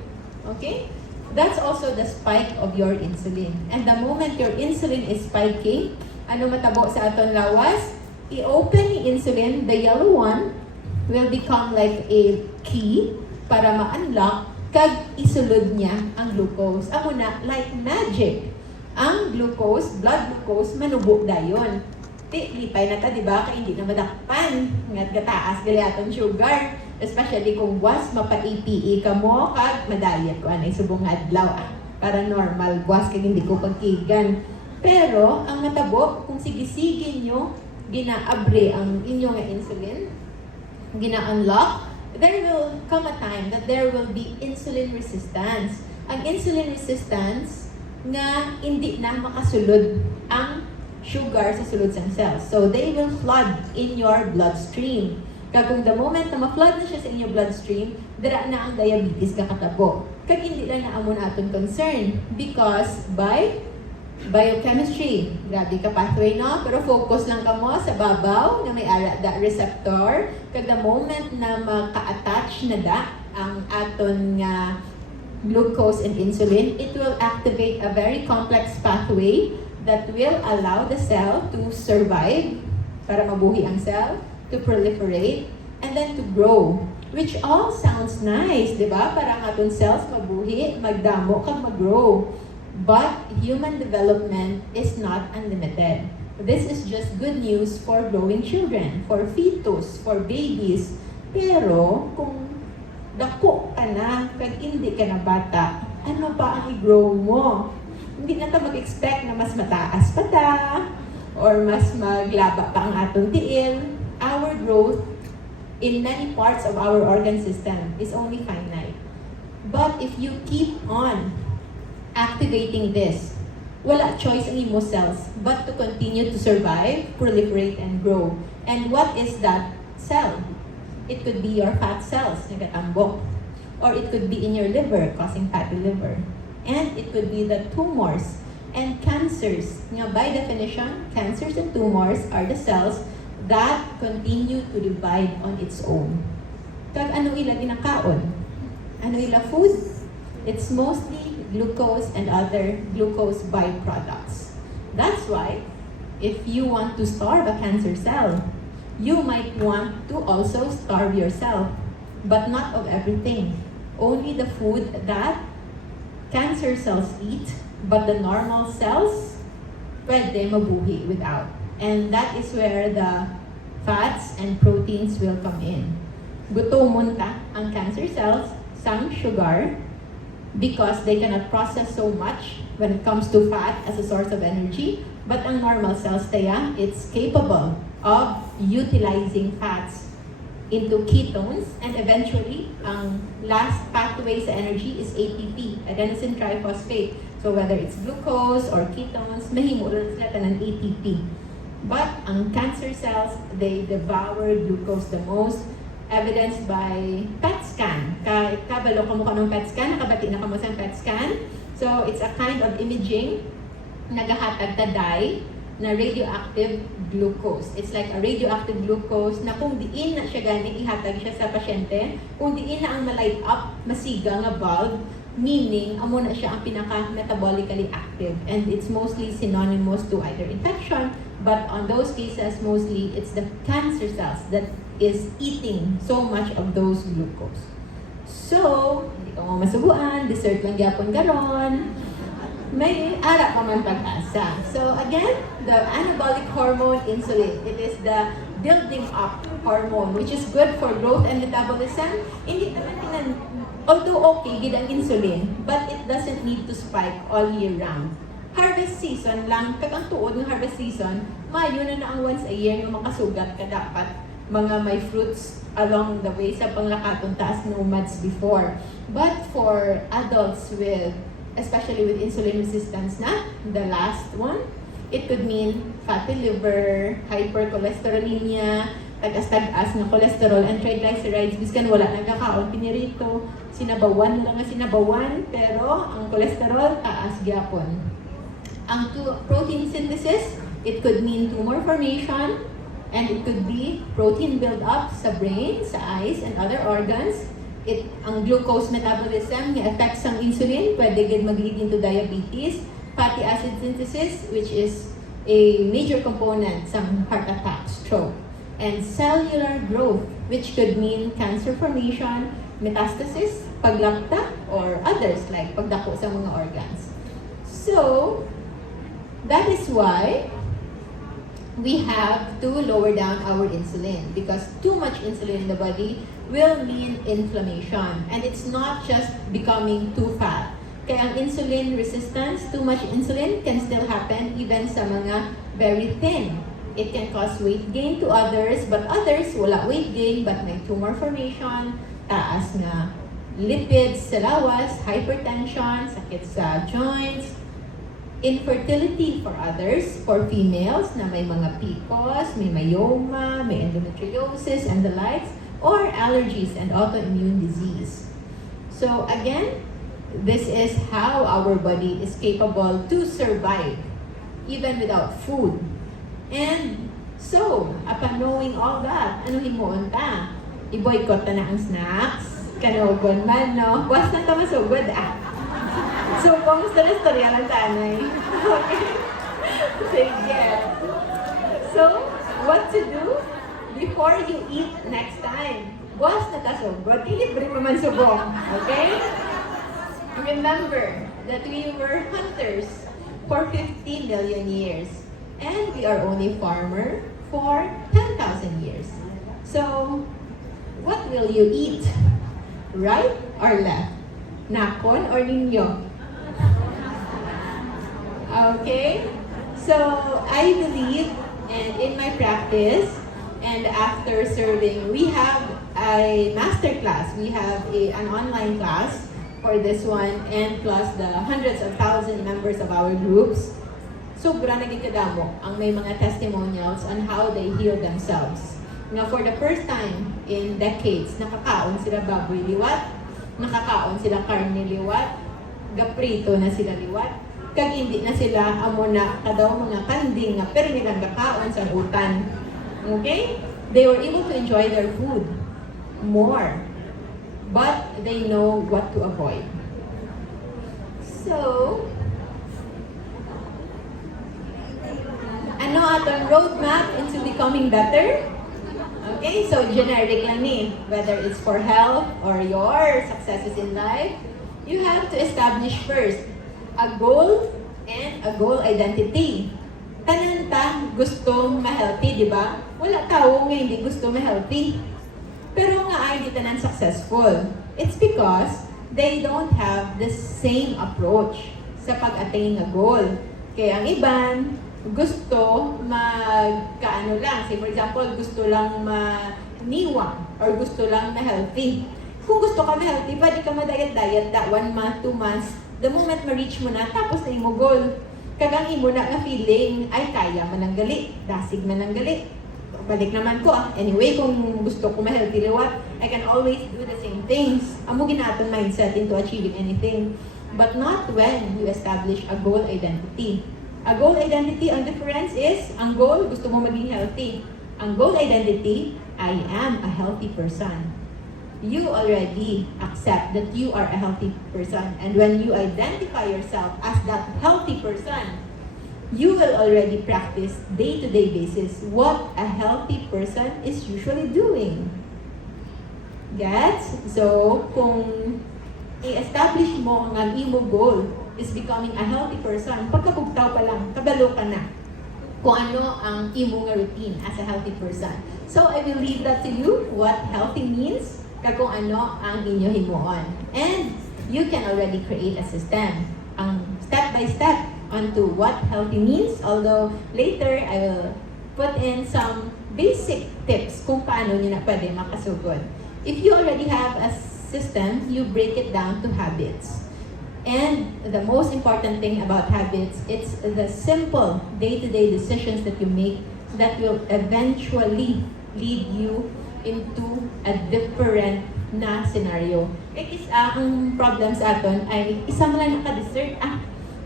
okay? That's also the spike of your insulin. And the moment your insulin is spiking, ano matabo sa aton lawas? I-open ni insulin, the yellow one will become like a key para ma-unlock kag isulod niya ang glucose. Amo na, like magic. Ang glucose, blood glucose, manubo dayon. Lipay na ta, di ba? Kaya hindi na madakpan. Ngat gataas gali atong sugar. Especially kung was mapa-APE ka mo, kag madayat ko anay subong adlaw. Para normal, was kag hindi ko pagkigan. Pero, ang natabo, kung sige-sige nyo, ginaabre ang inyong insulin, gina-unlock, there will come a time that there will be insulin resistance. Ang insulin resistance nga hindi na makasulod ang sugar sa sulod sang cells. So they will flood in your bloodstream. Kag kung the moment na ma-flood na siya sa inyong bloodstream, dira na ang diabetes kakatabo. Kag hindi lang na amon aton concern because by biochemistry, grabe ka pathway no, pero focus lang ka mo sa babaw na may ara da receptor. Kag the moment na maka-attach na da ang aton nga glucose and insulin, it will activate a very complex pathway that will allow the cell to survive, para mabuhi ang cell, to proliferate, and then to grow. Which all sounds nice, di ba? Para ang aton cells mabuhi, magdamo, kag mag-grow. But human development is not unlimited. This is just good news for growing children, for fetus, for babies. Pero kung dako ka na, kag hindi ka na bata, ano pa ang i-grow mo? Hindi na ta mag-expect na mas mataas pa ta, or mas maglaba pa ang atong tiil. Our growth in many parts of our organ system is only finite. But if you keep on activating this, wala choice ang imo cells but to continue to survive, proliferate, and grow. And what is that cell? It could be your fat cells, nagatambok. Or it could be in your liver, causing fatty liver. And it could be the tumors and cancers. Nga by definition, cancers and tumors are the cells that continue to divide on its own. Kag ano ila ginakaon? Ano ila food? It's mostly glucose and other glucose byproducts. That's why, if you want to starve a cancer cell, you might want to also starve yourself, but not of everything. Only the food that cancer cells eat, but the normal cells, pwede mabuhi without. And that is where the fats and proteins will come in. Gutomon ta ang cancer cells sang sugar because they cannot process so much when it comes to fat as a source of energy. But ang normal cells taya, it's capable of utilizing fats into ketones, and eventually, ang last pathway sa energy is ATP, adenosine triphosphate. So whether it's glucose or ketones, mahimo lang sila ng ATP. But ang cancer cells, they devour glucose the most, evidenced by PET scan. Kabalo ka mo ka ng PET scan, nakabati na ka mo sa PET scan. So it's a kind of imaging, nagahatag ta dye, na radioactive glucose. It's like a radioactive glucose na kung diin na siya gani ihatag siya sa pasyente, kung diin na ang malight up, masiga nga bulb, meaning amo na siya ang pinaka-metabolically active. And it's mostly synonymous to either infection, but on those cases, mostly it's the cancer cells that is eating so much of those glucose. So, hindi ko mo masubuan, dessert lang gyapon garon. May ara pa man pag-asa. So again, the anabolic hormone insulin, it is the building up hormone which is good for growth and metabolism. Hindi naman although okay gid ang insulin, but it doesn't need to spike all year round. Harvest season lang, kag ang tuod ng harvest season, Mayo na ang once a year nga makasugat ka dapat mga may fruits along the way sa panglakaton taas nomads before. But for adults with especially with insulin resistance na, the last one, it could mean fatty liver, hypercholesterolemia, tagas-tagas na cholesterol and triglycerides, biskan wala nagkakaon pinirito, sinabawan lang nga sinabawan, pero ang cholesterol taas gyapon. Ang protein synthesis, it could mean tumor formation, and it could be protein build-up sa brain, sa eyes, and other organs. Ang glucose metabolism, affects ang insulin, pwede gid mag-lead into diabetes. Fatty acid synthesis, which is a major component sa heart attack, stroke. And cellular growth, which could mean cancer formation, metastasis, paglapta, or others like pagdako sa mga organs. So, that is why we have to lower down our insulin, because too much insulin in the body will mean inflammation. And it's not just becoming too fat. Kaya ang insulin resistance, too much insulin can still happen even sa mga very thin. It can cause weight gain to others, but others wala weight gain but may tumor formation, taas nga lipids sa lawas, hypertension, sakit sa joints, infertility for others, for females na may mga PCOS, may myoma, may endometriosis and the likes, or allergies and autoimmune disease. So again, this is how our body is capable to survive even without food. And so, upon knowing all that, ano himuon ta? I-boycott ta na ang snacks? Kanugon man, no? Was na ta masugod, ah. So, kung gusto na istorya ng tanay. Okay. Sige. So, what to do before you eat next time? Was na ta sugod, libre pa man subong. Okay? Remember that we were hunters for 50 million years. And we are only farmer for 10,000 years. So, what will you eat? Right or left? Nakon or ninyo? Okay? So, I believe, and in my practice, and after serving, we have a master class. We have an online class for this one, and plus the hundreds of thousands members of our groups. Sobra naging kadamo ang may mga testimonials on how they heal themselves. Nga for the first time in decades, nakakaon sila baboy liwat, nakakaon sila karne liwat, gaprito na sila liwat, kag hindi na sila amo na kadaw mga kanding nga pero nilang kakaon sa utan. Okay? They were able to enjoy their food more, but they know what to avoid. So, ano atong roadmap into becoming better? Okay, so generic lang ni. Whether it's for health or your successes in life, you have to establish first a goal and a goal identity. Tanan ta gusto ma-healthy, di ba? Wala tao nga hindi gusto ma-healthy. Pero nga ay hindi tanan successful. It's because they don't have the same approach sa pag-attain ng goal. Kaya ang iban, gusto magkaano lang. Say for example, gusto lang maniwang or gusto lang ma-healthy. Kung gusto ka ma-healthy, pwede ka ma-diet-diet that 1 month, 2 months. The moment ma-reach mo na, tapos na yung goal. Kagang imo na nga feeling, ay kaya mananggali, dasig mananggali. Balik naman ko Anyway, kung gusto ko ma-healthy liwat, I can always do the same things. Amo ginaton mindset into achieving anything. But not when you establish a goal identity. A goal identity, ang difference is, ang goal, gusto mo maging healthy. Ang goal identity, I am a healthy person. You already accept that you are a healthy person. And when you identify yourself as that healthy person, you will already practice day-to-day basis what a healthy person is usually doing. Gets? So, kung i-establish mo ang imo goal is becoming a healthy person, pagkabugtaw pa lang, kabalo ka na kung ano ang imo nga routine as a healthy person. So, I will leave that to you, what healthy means, kung ano ang inyo himuon. And you can already create a system, ang step by step onto what healthy means, although later I will put in some basic tips kung paano nyo na pwede makasugod. If you already have a system, you break it down to habits. And the most important thing about habits, it's the simple day-to-day decisions that you make that will eventually lead you into a different na scenario. Ang problem sa aton ay isa man lang naka-dessert.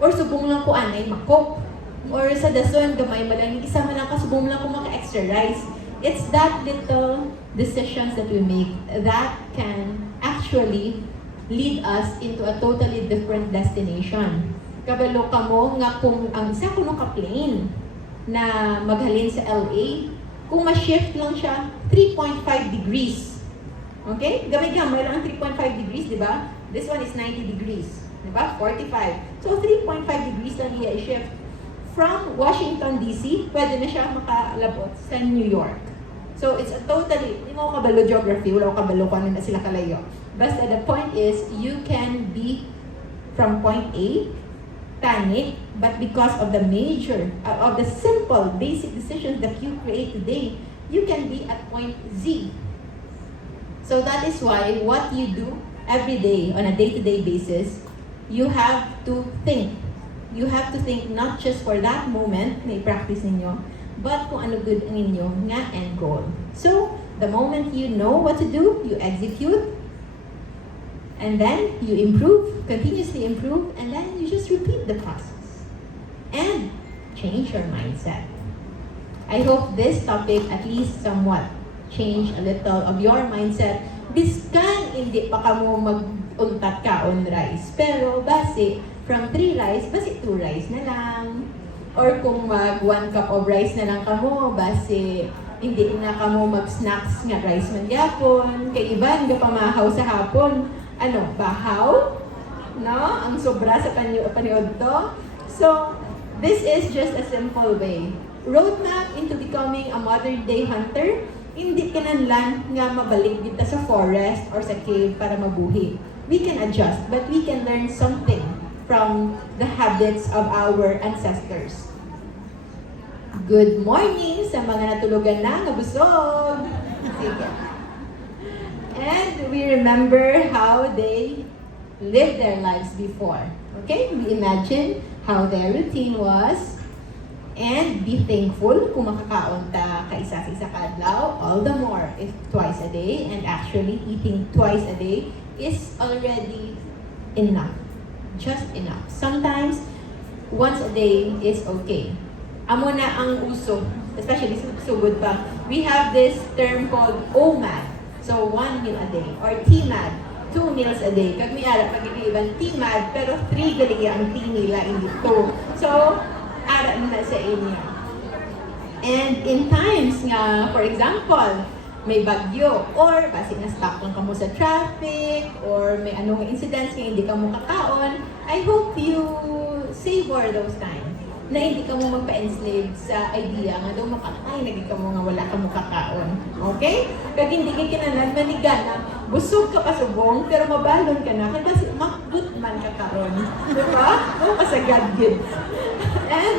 Or subong lang ko anay makop. Or sa dason, gamay mo lang, isa mo lang kasubong lang ko maka-extra rice. It's that little decisions that we make that can actually lead us into a totally different destination. Kabalo ka mo nga kung ang isa ko nung ka-plane na maghalin sa LA, kung ma-shift lang siya, 3.5 degrees. Okay? Gamay-gamay lang ang 3.5 degrees, di ba? This one is 90 degrees. Di ba? 45. So, 3.5 degrees lang niya i-shift. From Washington, D.C., pwede na siya makalabot sa New York. So, it's a totally, hindi mo kabalo geography, wala ko kabalo kung ano na sila kalayo. Basta the point is, you can be from point A, panic, but because of the major, of the simple, basic decisions that you create today, you can be at point Z. So that is why what you do every day, on a day-to-day basis, you have to think. You have to think not just for that moment na i-practice ninyo, but kung ano good ang inyo nga end goal. So, the moment you know what to do, you execute, and then you improve, continuously improve, and then you just repeat the process. And change your mindset. I hope this topic at least somewhat change a little of your mindset. Biskan hindi pa ka mo mag-untat ka on rice. Pero base, from 3 rice, base 2 rice na lang. Or kung mag 1 cup of rice na lang ka mo, base hindi na ka mo mag-snacks nga rice man yapon. Kay iba, hindi pa mahaw sa hapon. Ano, bahaw? No? Ang sobra sa paniod to. So, this is just a simple way. Roadmap into becoming a modern day hunter, hindi kinanlan nga mabalik dito sa forest or sa cave para mabuhi. We can adjust, but we can learn something from the habits of our ancestors. Good morning sa mga natulugan na nabusog. Sige. And we remember how they lived their lives before. Okay? We imagine how their routine was. And be thankful kung makakaon ta kaisa sa isa kadlaw, all the more if twice a day, and actually eating twice a day is already enough. Just enough. Sometimes, once a day is okay. Amo na ang uso, especially sa sugod pa. We have this term called OMAD. So, 1 meal a day. Or TMAD, 2 meals a day. Kag may ara pag-iiban TMAD, pero 3 gali ang T nila, hindi 2. So, ara na sa inyo. And in times nga, for example, may bagyo, or kasi na-stuck lang ka mo sa traffic, or may anong incidents nga hindi ka mo kakaon, I hope you savor those times na hindi ka mo magpa-enslave sa idea nga daw makakay, naging ka mo nga wala ka mo kakaon. Okay? Kag hindi ka kinanan, manigana, busog ka pa subong, pero mabalon ka na, kaya kasi makbut man kakaon. Diba? O kasagad yun. And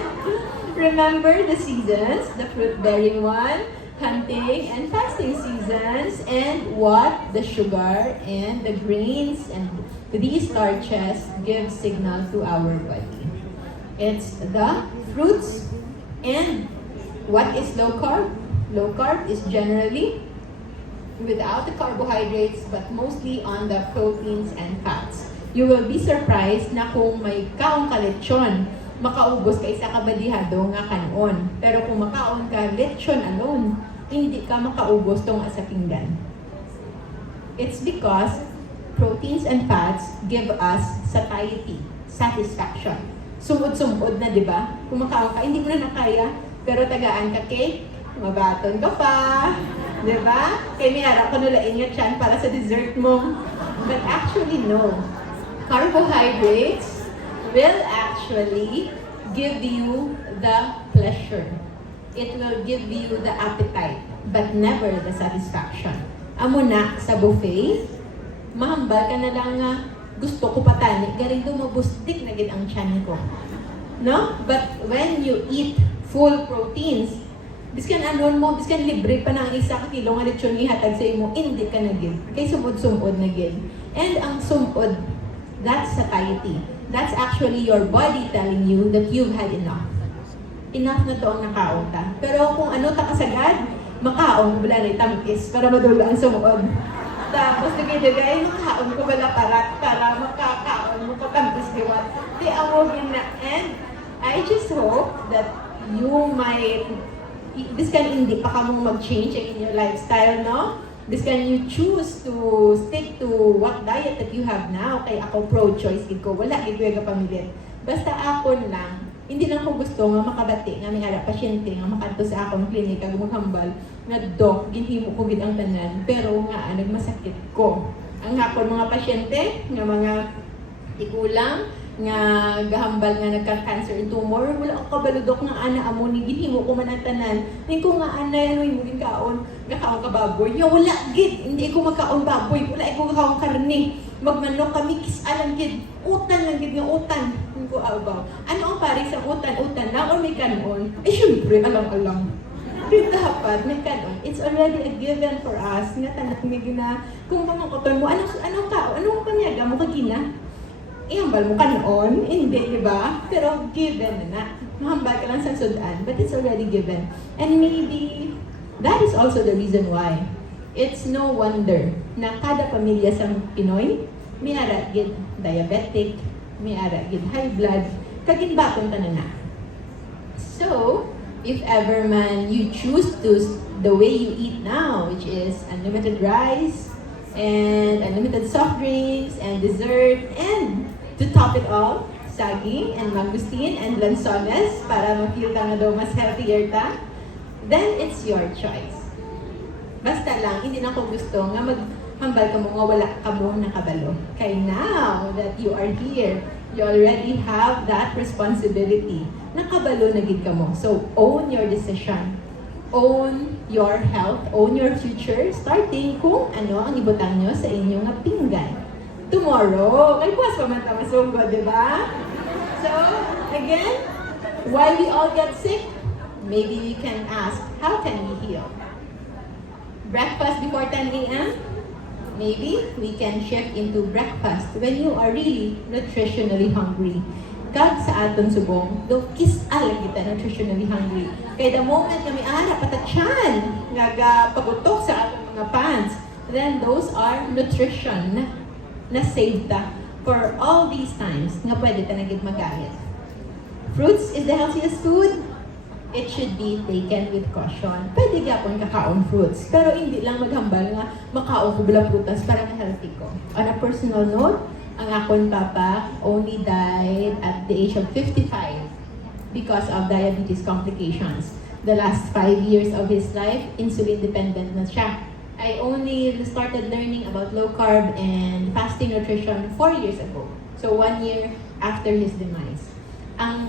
remember the seasons, the fruit-bearing one, hunting and fasting seasons, and what the sugar and the grains and these starches give signal to our body. It's the fruits. And what is low carb? Low carb is generally without the carbohydrates but mostly on the proteins and fats. You will be surprised na kung may kaong ka lechon, makaubos ka isa ka badihado nga kanon. Pero kung makaon ka lechon alone, hindi ka makaubos tong sa pinggan. It's because proteins and fats give us satiety, satisfaction. Sumod-sumod na, di ba? Kung makaon ka, hindi mo na nakaya, pero tagaan ka cake, mabaton ka pa, di ba? Kaya may harap ko nulain nga tiyan para sa dessert mo. But actually, no. Carbohydrates will actually give you the pleasure. It will give you the appetite, but never the satisfaction. Amo na sa buffet, mahambal ka na lang nga, gusto ko patani, garing dumabustik na gid ang tiyan ko. No? But when you eat full proteins, biskan anon mo, biskan libre pa na ang isa ka kilo nga lechon ihatag sa imo, hindi ka na gid. Kay sumod-sumod na gid. And ang sumod, that's satiety. That's actually your body telling you that you've had enough. Enough na to ang nakaon ta. Pero kung ano ta kasagad, makaon, wala na tamis para madula ang sumuod. Tapos nagigay, makaon ko wala para makakaon magpapambis liwat. Di amo na. And I just hope that you might, this can hindi pa kamong mag-change in your lifestyle, no? This can you choose to stick to what diet that you have now. Kay ako pro-choice ko, wala gid ko yung pamilit. Basta ako lang, hindi lang ko gusto nga makabati nga may ara pasyente nga makanto sa akong klinika gumuhambal nga doc ginhimo ko gid ang tanan pero nga nagmasakit ko ang akon mga pasyente nga mga ikulang nga gahambal nga nagka-cancer tumor wala ko kabaludok nga ana amo ni ginhimo ko man ang tanan ning ko nga ana ano imo gin kaon nga kaon ka baboy ya wala gid hindi ko magkaon baboy wala ko kaon karne magmanok kami kisalan gid utan lang gid nga utan ko abaw. Ano ang pares sa utan na or may kanon? Eh syempre alam. Di dapat may kanon. It's already a given for us. Nga tanak may gina kung mamangkoton mo anong panyaga mo kagina? Ihambal mo kanon? Hindi, di ba? Pero given na. Mahambal ka lang sa sudan, but it's already given. And maybe that is also the reason why it's no wonder na kada pamilya sa Pinoy may ara gid diabetic, may ara gid high blood, kagin batong tanan. So, if ever man you choose to the way you eat now, which is unlimited rice and unlimited soft drinks and dessert and to top it all, saging and mangustin and lanzones para ma-feel ka nga daw mas healthier ta, then it's your choice. Basta lang, hindi na ko gusto nga maghambal ka mo nga wala ka mo nakabalo. Kaya now that you are here, you already have that responsibility. Nakabalo na gid ka mo. So, own your decision. Own your health. Own your future. Starting kung ano ang ibutang nyo sa inyong pinggan. Tomorrow, ay buwas pa man tamasugod, di ba? So, again, why we all get sick? Maybe we can ask, how can we heal? Breakfast before 10 a.m.? Maybe we can shift into breakfast when you are really nutritionally hungry. Kag sa aton subong, do kis-alag kita nutritionally hungry. Kaya the moment na may ara patatyan, nga pagutok sa atong mga pants, then those are nutrition na saved ta for all these times nga pwede ta naging magamit. Fruits is the healthiest food. It should be taken with caution. Pwede gyapon kakaon fruits, pero hindi lang maghambal nga makaon ko bila prutas para ma-healthy ko. On a personal note, ang akon papa only died at the age of 55 because of diabetes complications. The last 5 years of his life, insulin dependent na siya. I only started learning about low-carb and fasting nutrition 4 years ago. So 1 year after his demise. Ang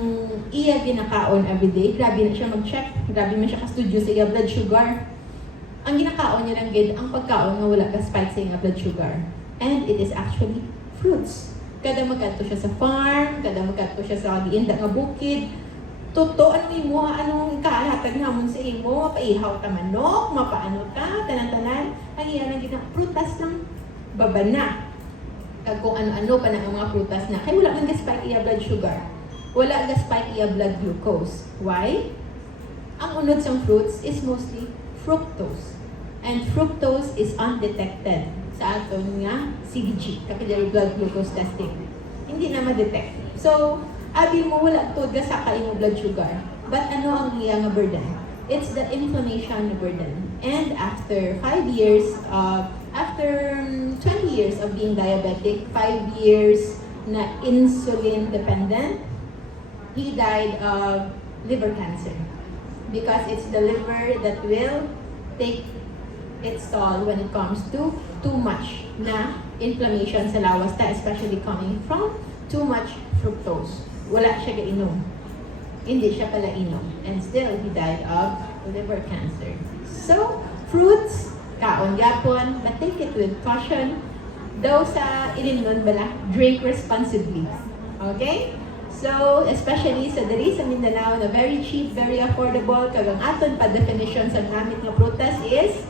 iya ginakaon everyday, grabe na siya mag-check, grabe man siya ka-studio sa iya blood sugar. Ang ginakaon niya lang gid, ang pagkaon nga wala ka spike sa iya blood sugar. And it is actually fruits. Kada magkadto siya sa farm, kada magkadto siya sa giinda nga bukid, ano mo, anong kahatag namon sa imo, mapaihaw ta manok, mapaano ta, tanan-tanan, ang iya lang gid prutas lang babana. Kag kung ano-ano pa na ang mga prutas na, kay wala man ga-spike iya blood sugar. Wala ga-spike iya blood glucose. Why? Ang unod sa fruits is mostly fructose. And fructose is undetected sa aton nga CBG, capillary blood glucose testing. Hindi na ma-detect. So, abi mo wala tod ga sa kaimo blood sugar. But ano ang iya nga burden? It's the inflammation burden. And after 5 years, after 20 years of being diabetic, 5 years na insulin dependent, he died of liver cancer because it's the liver that will take its toll when it comes to too much na inflammation sa lawas ta, especially coming from too much fructose. Wala siya gainom. Hindi siya pala inom. And still, he died of liver cancer. So, fruits, kaon yapon, but take it with caution. Daw sa ilinon bala, drink responsibly. Okay? So, especially sa diri sa Mindanao na very cheap, very affordable, kagang aton pa definition sa namit nga prutas is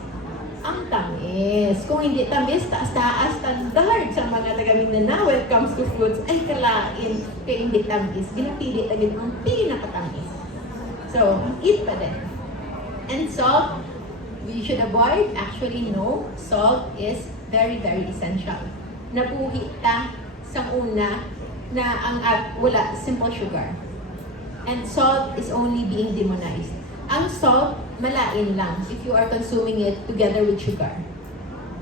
ang tamis. Kung hindi tamis, taas-taas standard sa mga taga Mindanao when it comes to fruits, ay kalain kaya hindi tamis. Ginapili agad ang pinakatamis. So, eat pa din. And salt, we should avoid. Actually, no. Salt is very, very essential. Nabuhi ta sa una na wala, simple sugar. And salt is only being demonized. Ang salt, malain lang if you are consuming it together with sugar.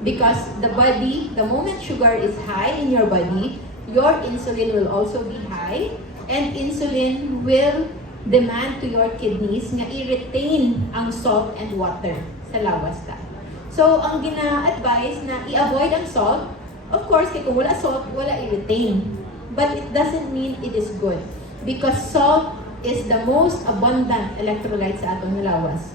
Because the body, the moment sugar is high in your body, your insulin will also be high, and insulin will demand to your kidneys nga i-retain ang salt and water sa lawas ta. So, ang gina-advise na i-avoid ang salt, of course, kaya kung wala salt, wala i-retain. But it doesn't mean it is good. Because salt is the most abundant electrolyte sa atong lawas.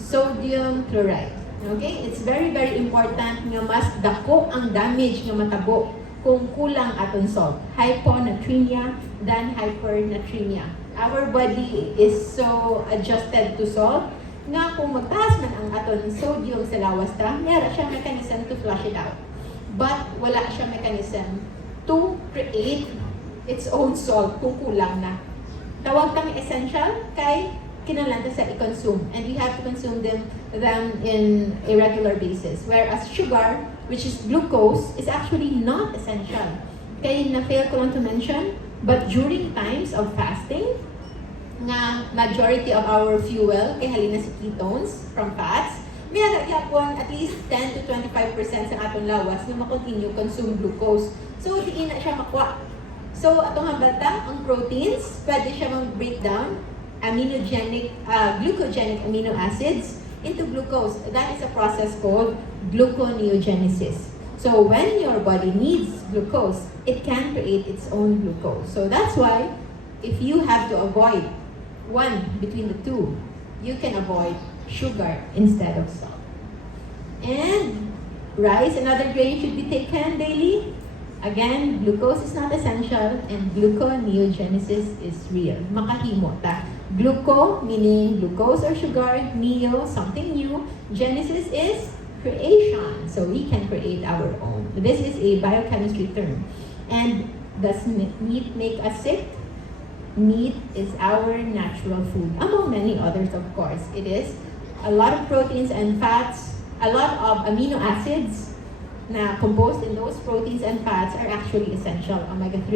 Sodium chloride. Okay? It's very, very important nga mas dako ang damage nga matabo kung kulang aton salt. Hyponatremia than hypernatremia. Our body is so adjusted to salt nga kung magtaas man ang aton sodium sa lawas ta, meron siya mechanism to flush it out. But wala siya mechanism to create its own salt kung kulang na. Tawag tang essential kay kinahanglan sa i-consume, and we have to consume them in a regular basis. Whereas sugar, which is glucose, is actually not essential. Kaya na-fail ko lang to mention, but during times of fasting, nga majority of our fuel kay halina sa ketones from fats, may nagyapon at least 10 to 25% sa atong lawas na makontinue consume glucose. So, diin na siya makwa. So, atong hambata, ang proteins, pwede siya mag-break down glucogenic amino acids into glucose. That is a process called gluconeogenesis. So when your body needs glucose, it can create its own glucose. So that's why if you have to avoid one between the two, you can avoid sugar instead of salt. And rice, another grain, should be taken daily. Again, glucose is not essential and gluconeogenesis is real. Makahimo ta. Gluco, meaning glucose or sugar. Neo, something new. Genesis is creation. So we can create our own. This is a biochemistry term. And does meat make us sick? Meat is our natural food. Among many others, of course. It is a lot of proteins and fats, a lot of amino acids na composed in those proteins and fats are actually essential. Omega-3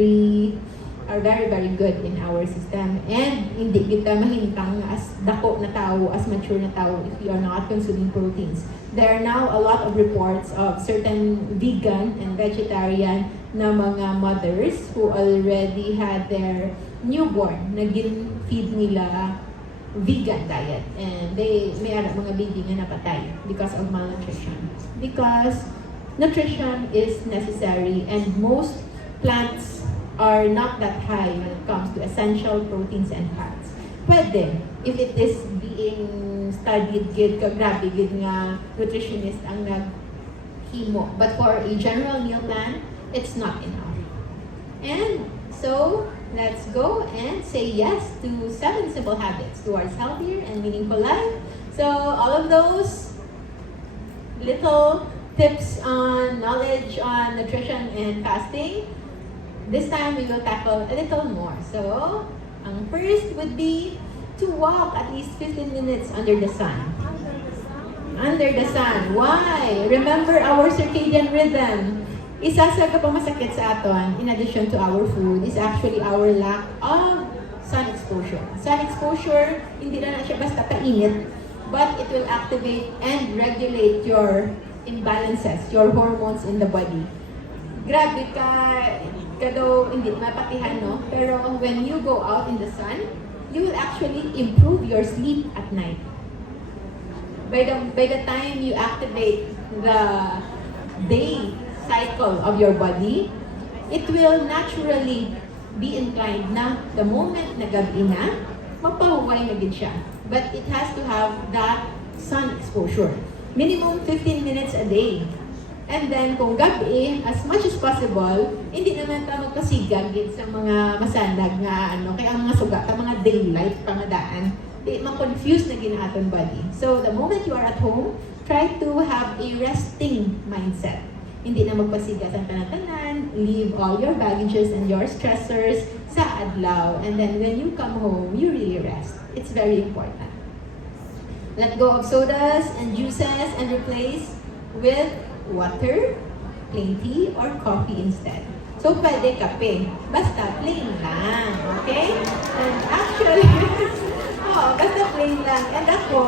are very, very good in our system. And hindi kita mahintang as dako na tao, as mature na tao if you are not consuming proteins. There are now a lot of reports of certain vegan and vegetarian na mga mothers who already had their newborn na gin-feed nila vegan diet. And may mga baby nga napatay because of malnutrition. Because nutrition is necessary and most plants are not that high when it comes to essential proteins and fats. Pwede, if it is being studied, grabe, nga nutritionist ang naghimo. But for a general meal plan, it's not enough. And so, let's go and say yes to 7 simple habits towards healthier and meaningful life. So, all of those little tips on knowledge on nutrition and fasting, this time we will tackle a little more. So, ang first would be to walk at least 15 minutes under the sun. Under the sun. Why? Remember our circadian rhythm. Isa sa kapamasakit sa aton, in addition to our food, is actually our lack of sun exposure. Sun exposure, hindi na siya basta painit, but it will activate and regulate your imbalances, your hormones in the body. Grabe ka daw hindi mapatihan, no? Pero when you go out in the sun, you will actually improve your sleep at night. By the time you activate the day cycle of your body, it will naturally be inclined na the moment na gabi na, mapahuway na din siya. But it has to have that sun exposure. Minimum 15 minutes a day. And then, kung gabi, as much as possible, hindi naman ta magpasigag sa mga masandag nga kaya ang mga suga, ang mga daylight pangadaan, di ma-confuse na ginahaton body. So, the moment you are at home, try to have a resting mindset. Hindi na magpasigas ang tanan-tanan, leave all your baggages and your stressors sa adlaw. And then, when you come home, you really rest. It's very important. Let go of sodas and juices and replace with water, plain tea, or coffee instead. So, pwede kape. Basta plain lang. Okay? And actually, basta plain lang. And ako,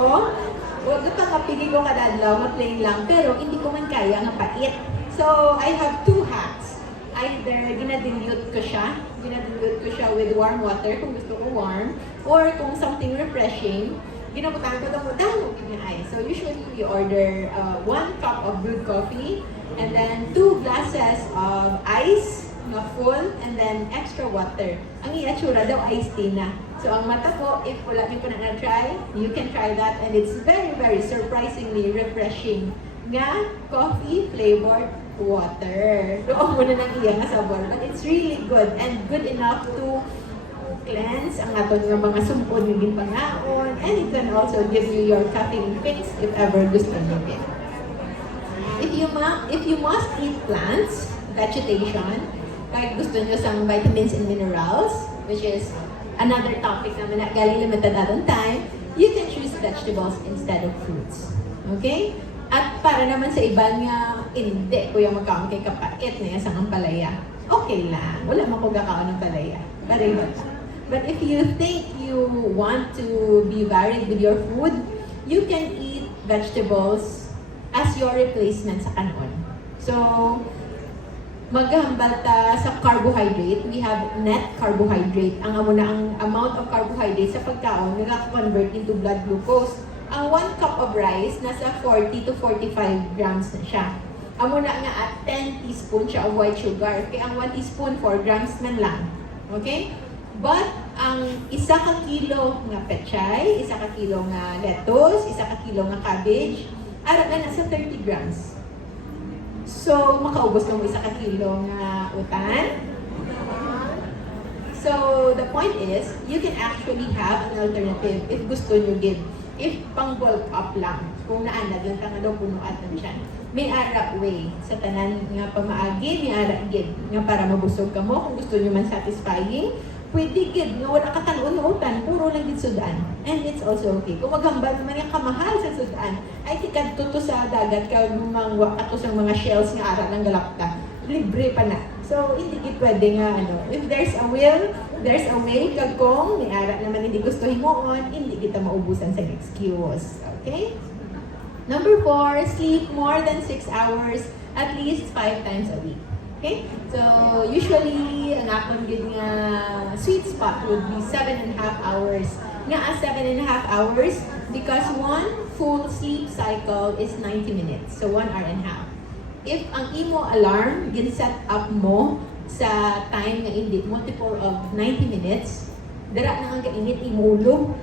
huwag pa nga pili ko kadadlaw, plain lang. Pero hindi ko man kaya nga pait. So, I have two hacks. Either ginadilute ko siya with warm water kung gusto ko warm, or kung something refreshing, ginabutan ko damo niya ice. So usually we order 1 cup of brewed coffee and then 2 glasses of ice na full and then extra water. Ang iatsura daw iced tea na. So ang mata ko, if wala niyo pa na-try, you can try that and it's very, very surprisingly refreshing nga coffee flavored water. Doon muna nang iya nga sabor. But it's really good and good enough to cleanse ang aton nga mga sumpon ng pangaon, and it can also give you your caffeine fix if ever gusto nyo it. If you must eat plants, vegetation, like gusto nyo sang vitamins and minerals, which is another topic naman na galing limited atong time, you can choose vegetables instead of fruits. Okay? At para naman sa iba nga, hindi ko yung magkaon kay kapait na yung sang palaya. Okay lang. Wala mo ko gakaon ng palaya. Pareho. But if you think you want to be varied with your food, you can eat vegetables as your replacement sa kanon. So, maghambal ta sa carbohydrate. We have net carbohydrate. Ang amo na ang amount of carbohydrate sa pagkaon nag-convert into blood glucose. Ang 1 cup of rice, nasa 40 to 45 grams na siya. Amo na nga at 10 teaspoon siya of white sugar. Kaya ang 1 teaspoon, 4 grams man lang. Okay? But, ang 1 ka kilo nga pechay, 1 ka kilo nga lettuce, 1 ka kilo nga cabbage, ara na nasa 30 grams. So, makaubos ng 1 ka kilo nga utan. So, the point is, you can actually have an alternative if gusto nyo give. If pang bulk up lang, kung naanad lang tanga daw punuan ng tiyan. May ara way sa tanan nga pamaagi, may ara give nga para mabusog ka mo kung gusto nyo man satisfying. Pwede give nga wala ka tanon-utan, puro lang din sudan. And it's also okay. Kung maghambal naman yung kamahal sa sudan, ay tikad tuto sa dagat ka mangwa ato sa mga shells nga ara ng galapta. Libre pa na. So, hindi pwede nga if there's a will, there's a way, kag kung may ara naman hindi gusto himuon, hindi kita maubusan sa excuse. Okay? Number 4, sleep more than 6 hours at least 5 times a week. Okay? So, usually, ang akong good nga sweet spot would be 7.5 hours. Nga 7.5 hours because 1 full sleep cycle is 90 minutes. So, 1 hour and a half. If ang imo alarm gin-set up mo sa time nga hindi multiple of 90 minutes, dara na ang kainit imo ulo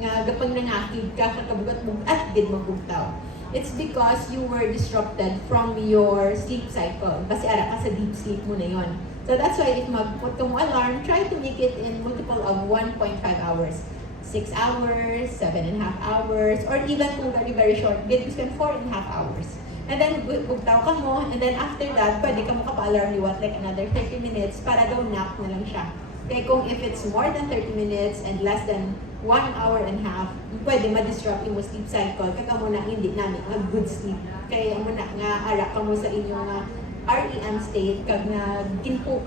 nga gapang nangakid ka kakabugat mo at gid magugtaw. It's because you were disrupted from your sleep cycle. Kasi ara ka sa deep sleep mo na yon. So that's why if mag-put ka mo alarm, try to make it in multiple of 1.5 hours. 6 hours, 7.5 hours, or even kung very, very short, get to spend 4.5 hours. And then, bugtaw ka mo, and then after that, pwede ka mo kapa-alarm ni what, like another 30 minutes para daw nap na lang siya. Kaya kung if it's more than 30 minutes and less than 1 hour and a half, pwede ma-disrupt yung sleep cycle. Kaya mo na hindi namin good sleep. Kaya mo na nga ara ka mo sa inyong REM state kag na ginpull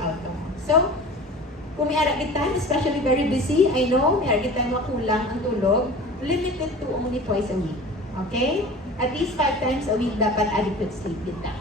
out ka mo. So, kung may ara gid time, especially very busy, I know, may ara gid time makulang ang tulog, limited to only twice a week. Okay? At least 5 times a week dapat adequate sleep kita.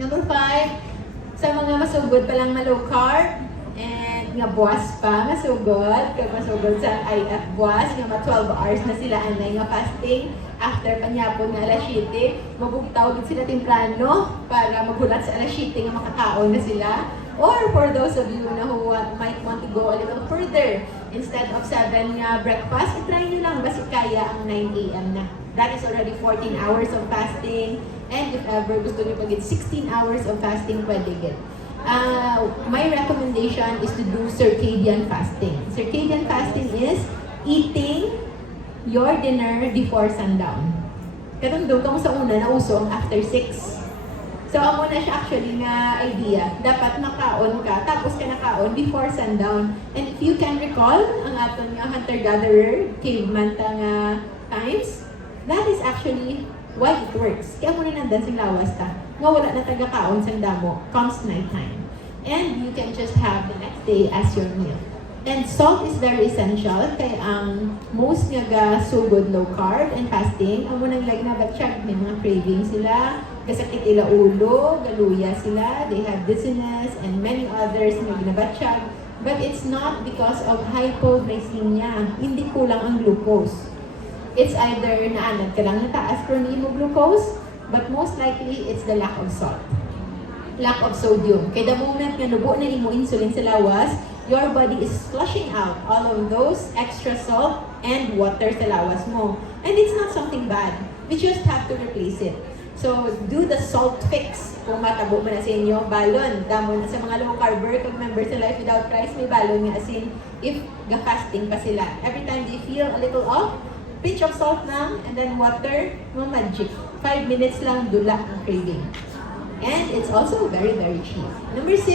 Number 5, sa mga masugod pa lang low-carb, and nga buwas pa, masugod, kag masugod sa IF buwas, nga 12 hours na sila anay nga fasting, after panyapon nga alas 7, mabugtaw sila temprano para magulat sa alas 7 nga makakaon na sila. Or for those of you na who might want to go a little further, instead of 7 nga breakfast, itry nyo lang basi kaya ang 9 a.m. na. That is already 14 hours of fasting. And if ever gusto nyo pag 16 hours of fasting, pwede get. My recommendation is to do circadian fasting. Circadian fasting is eating your dinner before sundown. Katong doon ka mo sa una na uso ang after 6. So, amo na siya actually nga idea. Dapat nakaon ka, tapos ka nakaon before sundown. And if you can recall, ang aton nga hunter-gatherer, caveman nga times, that is actually why it works. Kaya muna nandan sing lawas ta. Nga wala na taga-kaon sang damo comes nighttime. And you can just have the next day as your meal. And salt is very essential kaya ang most nga ga so good low carb and fasting ang munang lag na batsyag may mga cravings sila, kasakit ila ulo, galuya sila, they have dizziness and many others nga ginabatsyag. But it's not because of hypoglycemia, hindi kulang ang glucose. It's either naanad ka lang nataas pero hindi mo glucose, but most likely it's the lack of salt. Lack of sodium. Kaya the moment nga nubo na imo insulin sa lawas, your body is flushing out all of those extra salt and water sa lawas mo. And it's not something bad. We just have to replace it. So, do the salt fix. Kung matabo mo na sa inyo, balon. Damo na sa mga low-carber, kung members sa Life Without Christ, may balon nga. As in, if ga-fasting pa sila. Every time they feel a little off, pinch of salt lang, and then water, no magic. 5 minutes lang, dula ang craving. And it's also very, very cheap. Number 6,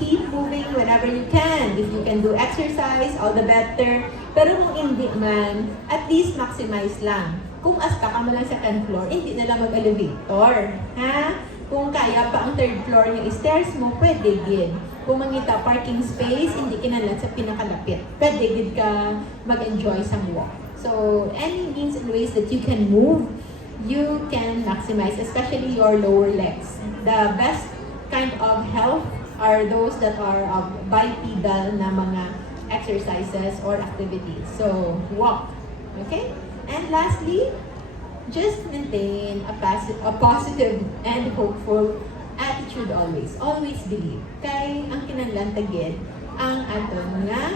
keep moving whenever you can. If you can do exercise, all the better. Pero kung hindi man, at least maximize lang. Kung asta ka mo lang sa 10th floor, hindi na lang mag-elevator. Ha? Kung kaya pa ang 3rd floor yung stairs mo, pwede gid. Kung mangita parking space, hindi kinalan sa pinakalapit. Pwede gid ka mag-enjoy sa walk. So, any means and ways that you can move, you can maximize, especially your lower legs. The best kind of health are those that are bipedal na mga exercises or activities. So, walk. Okay? And lastly, just maintain a positive and hopeful attitude always. Always believe. Kay ang kinahanglan tagid ang aton nga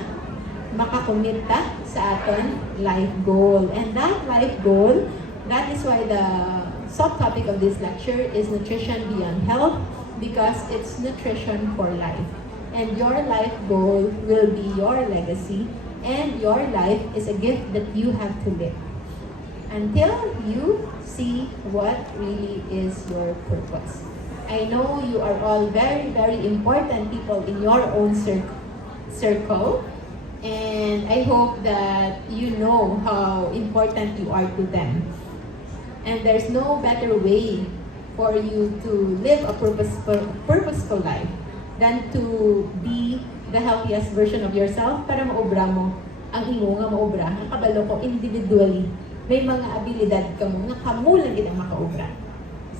makakomita sa aton life goal. And that life goal, that is why the subtopic of this lecture is nutrition beyond health, because it's nutrition for life. And your life goal will be your legacy, and your life is a gift that you have to live until you see what really is your purpose. I know you are all very, very important people in your own circle, and I hope that you know how important you are to them. And there's no better way for you to live a purposeful life than to be the healthiest version of yourself para maobra mo ang imo nga maobra. Ang kabalo ko, individually, may mga abilidad ka mo nga kamo lang gid ang makaobra.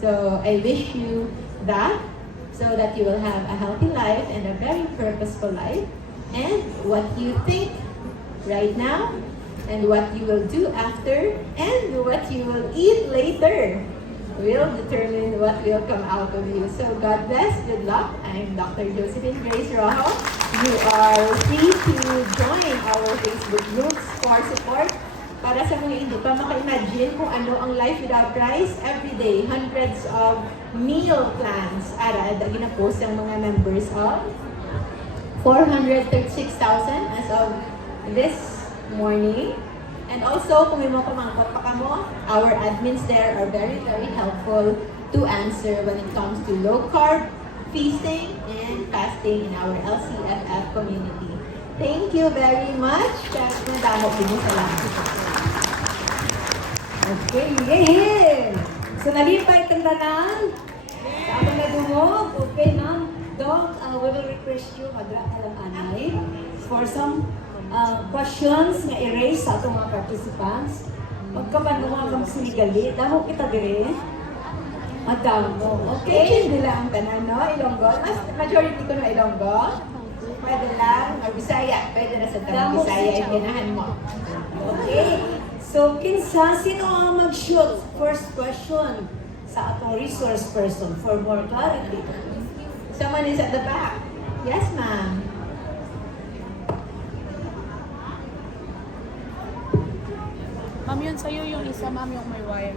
So, I wish you that so that you will have a healthy life and a very purposeful life. And what you think right now, and what you will do after, and what you will eat later will determine what will come out of you. So God bless, good luck. I'm Dr. Josephine Grace Rojo. You are free to join our Facebook groups for support. Para sa mga hindi pa maka-imagine kung ano ang life without Christ, every day, hundreds of meal plans. Ara, gina-post ang mga members of 436,000 as of this morning. And also, kung may mga pamangkot pa ka mo, our admins there are very, very helpful to answer when it comes to low-carb, feasting, and fasting in our LCFF community. Thank you very much. Kaya madamo din yung salamat. Okay, yay! So, nalipay itong tanan? Sa abang na dumog? Okay, ma'am. Doc, we will request you, magra ka lang anay, for some questions nga i-raise sa atong mga participants. Magkapanuha kang sinigali. Damo kita dire. Madamo. Okay? Hindi lang ang tanan, no? Ilonggo. Mas majority ko na Ilonggo. Pwede lang. Bisaya. Pwede na sa tamang Bisaya. Ganahan mo. Okay. So, kinsa, sino ang mag-shoot? First question sa atong resource person for more clarity. Someone is at the back. Yes, ma'am. Ma'am, yun sa'yo yung isa, ma'am, yung may wire.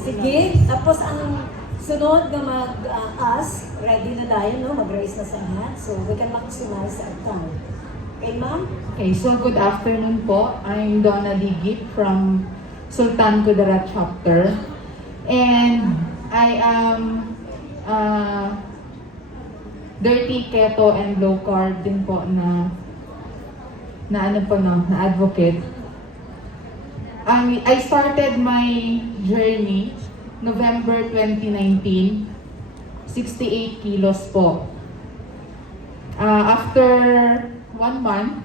Sige, tapos ang sunod na mag-ask, ready na tayo, no? Mag-raise na sa hand. So, we can maximize our time. Okay, ma'am? Okay, so good afternoon po. I'm Donna Digit from Sultan Kudarat chapter. And I am dirty keto and low carb din po na advocate. I started my journey November 2019, 68 kilos po. After 1 month,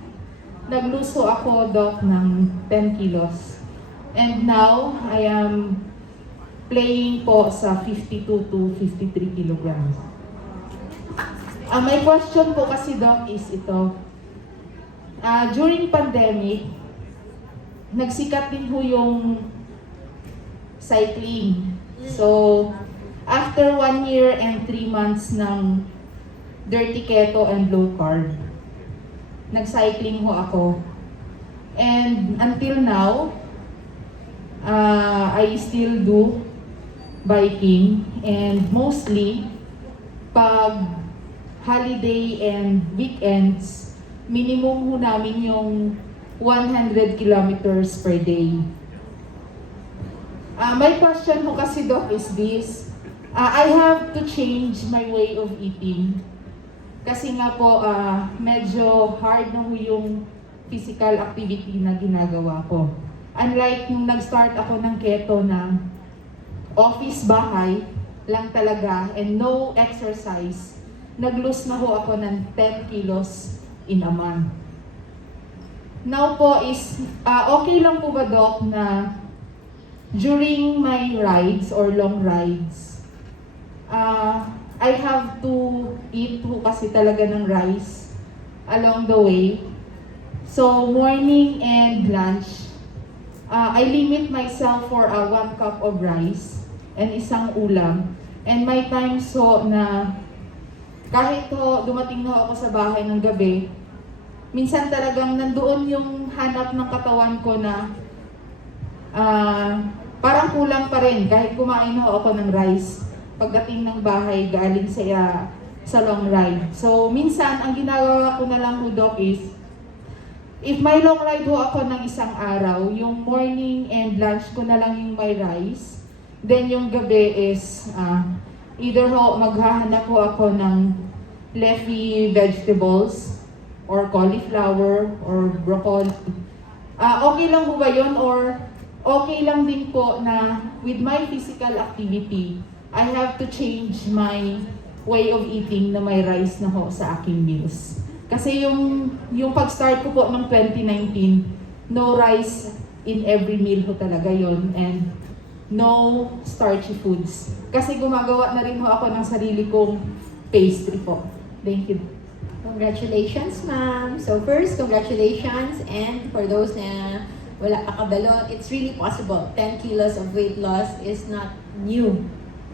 nagluso ako, Doc, ng 10 kilos. And now, I am playing po sa 52 to 53 kilograms. My question po kasi, Doc, is ito. During pandemic, nagsikat din po yung cycling. So, after 1 year and 3 months ng dirty keto and low carb, nag-cycling ho ako. And until now, I still do biking, and mostly pag holiday and weekends, minimum ho namin yung 100 kilometers per day. My question ho kasi, Doc, is this. I have to change my way of eating. Kasi nga po, medyo hard na ho yung physical activity na ginagawa ko. Unlike nung nag-start ako ng keto na office bahay lang talaga and no exercise, nag-lose na ho ako ng 10 kilos in a month. Now po is, okay lang po ba, Doc, na during my rides or long rides, I have to eat po kasi talaga ng rice along the way. So, morning and lunch, I limit myself for 1 cup of rice and isang ulam. And may times ho na kahit ho dumating na ako sa bahay ng gabi, minsan talagang nandoon yung hanap ng katawan ko na parang kulang pa rin kahit kumain ho ako ng rice pagdating ng bahay galing sa long ride. So minsan ang ginagawa ko na lang ho, Doc, is if may long ride ho ako ng isang araw, yung morning and lunch ko na lang yung may rice. Then yung gabi is either ho maghahanap ho ako ng leafy vegetables or cauliflower or broccoli. Okay lang po ba yun, or okay lang din po na with my physical activity, I have to change my way of eating na may rice na ho sa aking meals? Kasi yung pag-start ko po ng 2019, no rice in every meal ho talaga yon, and no starchy foods. Kasi gumagawa na rin ho ako ng sarili kong pastry po. Thank you. Congratulations, ma'am. So first, congratulations, and for those na wala pa kabalo, it's really possible. 10 kilos of weight loss is not new.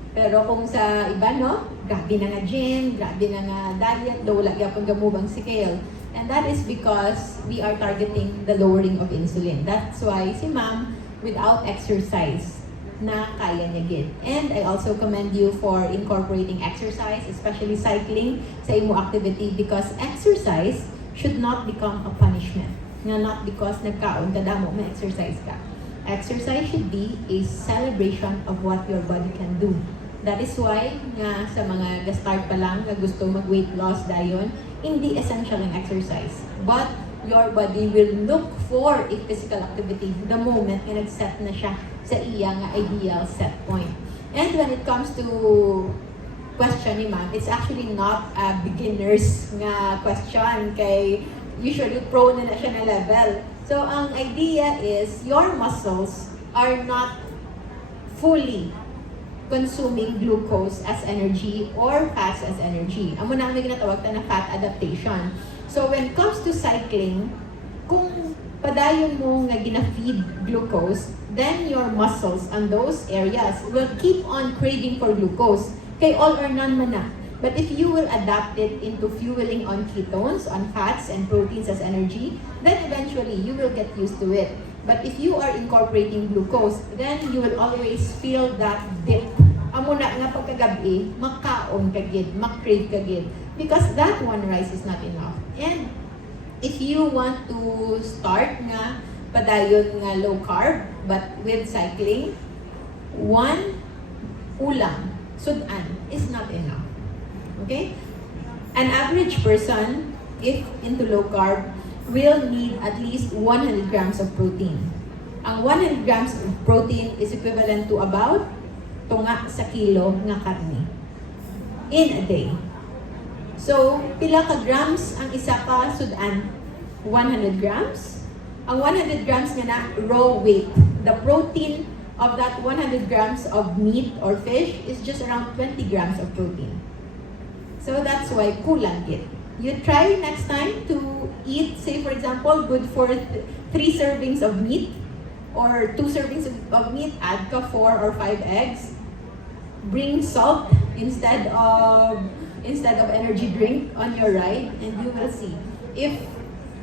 Pero kung sa iba, no, grabe na nga gym, grabe na nga diet, daw wala gyapon gamubang scale. And that is because we are targeting the lowering of insulin. That's why si ma'am, without exercise, na kaya niya gid. And I also commend you for incorporating exercise, especially cycling sa imo activity, because exercise should not become a punishment. Nga not because nagkaon ka damo, may exercise ka. Exercise should be a celebration of what your body can do. That is why nga sa mga start pa lang na gusto mag-weight loss dayon, hindi essential ang exercise. But your body will look for a physical activity the moment nga nag-set na siya sa iya nga ideal set point. And when it comes to question ni ma'am, it's actually not a beginner's nga question, kay usually pro na siya na level. So ang idea is your muscles are not fully consuming glucose as energy or fats as energy. Amo na ang ginatawag na fat adaptation. So when it comes to cycling, kung padayon mo nga gina-feed glucose, then your muscles on those areas will keep on craving for glucose. Kay all or none man na. But if you will adapt it into fueling on ketones, on fats and proteins as energy, then eventually you will get used to it. But if you are incorporating glucose, then you will always feel that dip. Amo na nga pagkagabi, makaon ka gid, makrave ka gid. Because that one rice is not enough. And if you want to start nga padayon nga low carb, but with cycling, one ulam, sudan, is not enough. Okay? An average person, if into low carb, will need at least 100 grams of protein. Ang 100 grams of protein is equivalent to about tunga sa kilo nga karne in a day. So, pila ka grams ang isa ka sudan? 100 grams? Ang 100 grams nga na raw weight. The protein of that 100 grams of meat or fish is just around 20 grams of protein. So that's why kulang it. You try next time to eat, say for example, good for 3 servings of meat or 2 servings of meat, add ka 4 or 5 eggs. Bring salt instead of energy drink on your ride, and you will see. If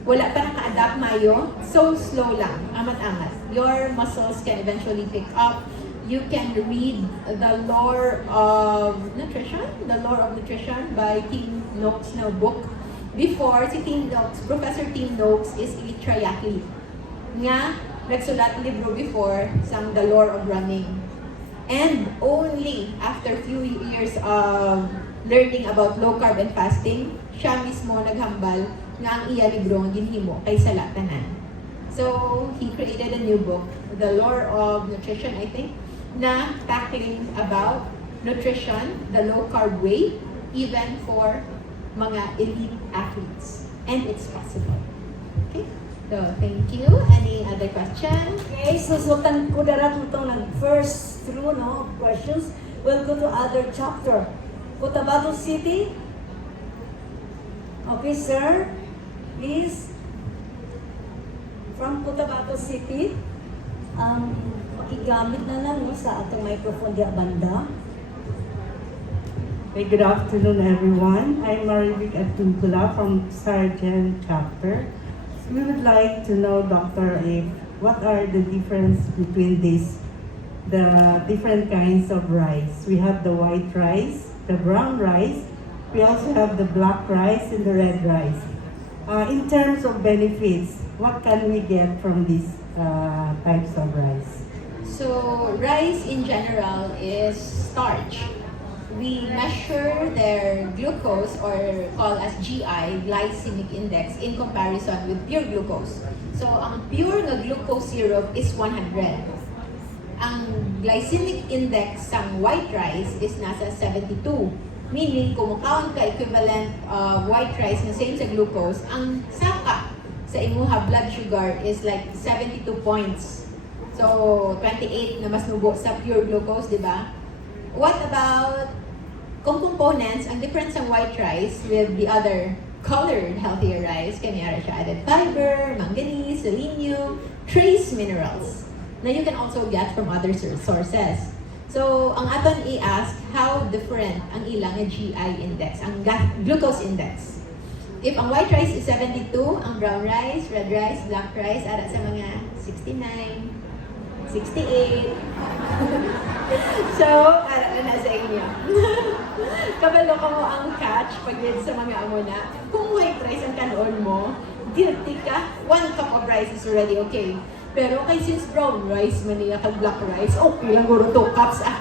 wala pa naka-adapt mayo, so slow lang, amat-amat. Your muscles can eventually pick up. You can read the lore of nutrition by Tim Noakes na book. Before, si Tim Noakes, Professor Tim Noakes is a triathlete. Nga, nagsulat libro before sang The Lore of Running. And only after few years of learning about low carb and fasting, siya mismo naghambal nga ang iya libro ang ginhimo kay sala tanan. So, he created a new book, The Lore of Nutrition, I think, na tackling about nutrition, the low carb way, even for mga elite athletes. And it's possible. Okay? So, thank you. Any other question? Okay, so sultan ko darat mo itong nag-first through, no, questions. We'll go to other chapter. Cotabato City. Okay, sir. Please. From Cotabato City. Makigamit na lang no, sa atong microphone di banda. Hey, good afternoon, everyone. I'm Marivic Atuncula from Circadian chapter. We would like to know, Doctor, what are the difference between the different kinds of rice? We have the white rice, the brown rice. We also have the black rice and the red rice. In terms of benefits, what can we get from these types of rice? So, rice in general is starch. We measure their glucose, or called as GI, glycemic index, in comparison with pure glucose. So, ang pure na glucose syrup is 100. Ang glycemic index ng white rice is nasa 72. Meaning, kung count ka equivalent white rice na same sa glucose, ang saka sa imuha blood sugar is like 72 points. So, 28 na mas nubo sa pure glucose, di ba? What about kung components, ang difference ng white rice with the other colored healthier rice, kanya siya added fiber, manganese, selenium, trace minerals na you can also get from other sources. So, ang aton i-ask, how different ang ilang GI index, ang glucose index. If ang white rice is 72, ang brown rice, red rice, black rice, ara sa mga 69, 68. So, ara na sa inyo. Kabalo ka mo ang catch pag yun sa mga amo na, kung white rice ang kanon mo, guilty ka, 1 cup of rice is already okay. Pero kay since brown rice man niya kag black rice, okay lang guro 2 cups ah.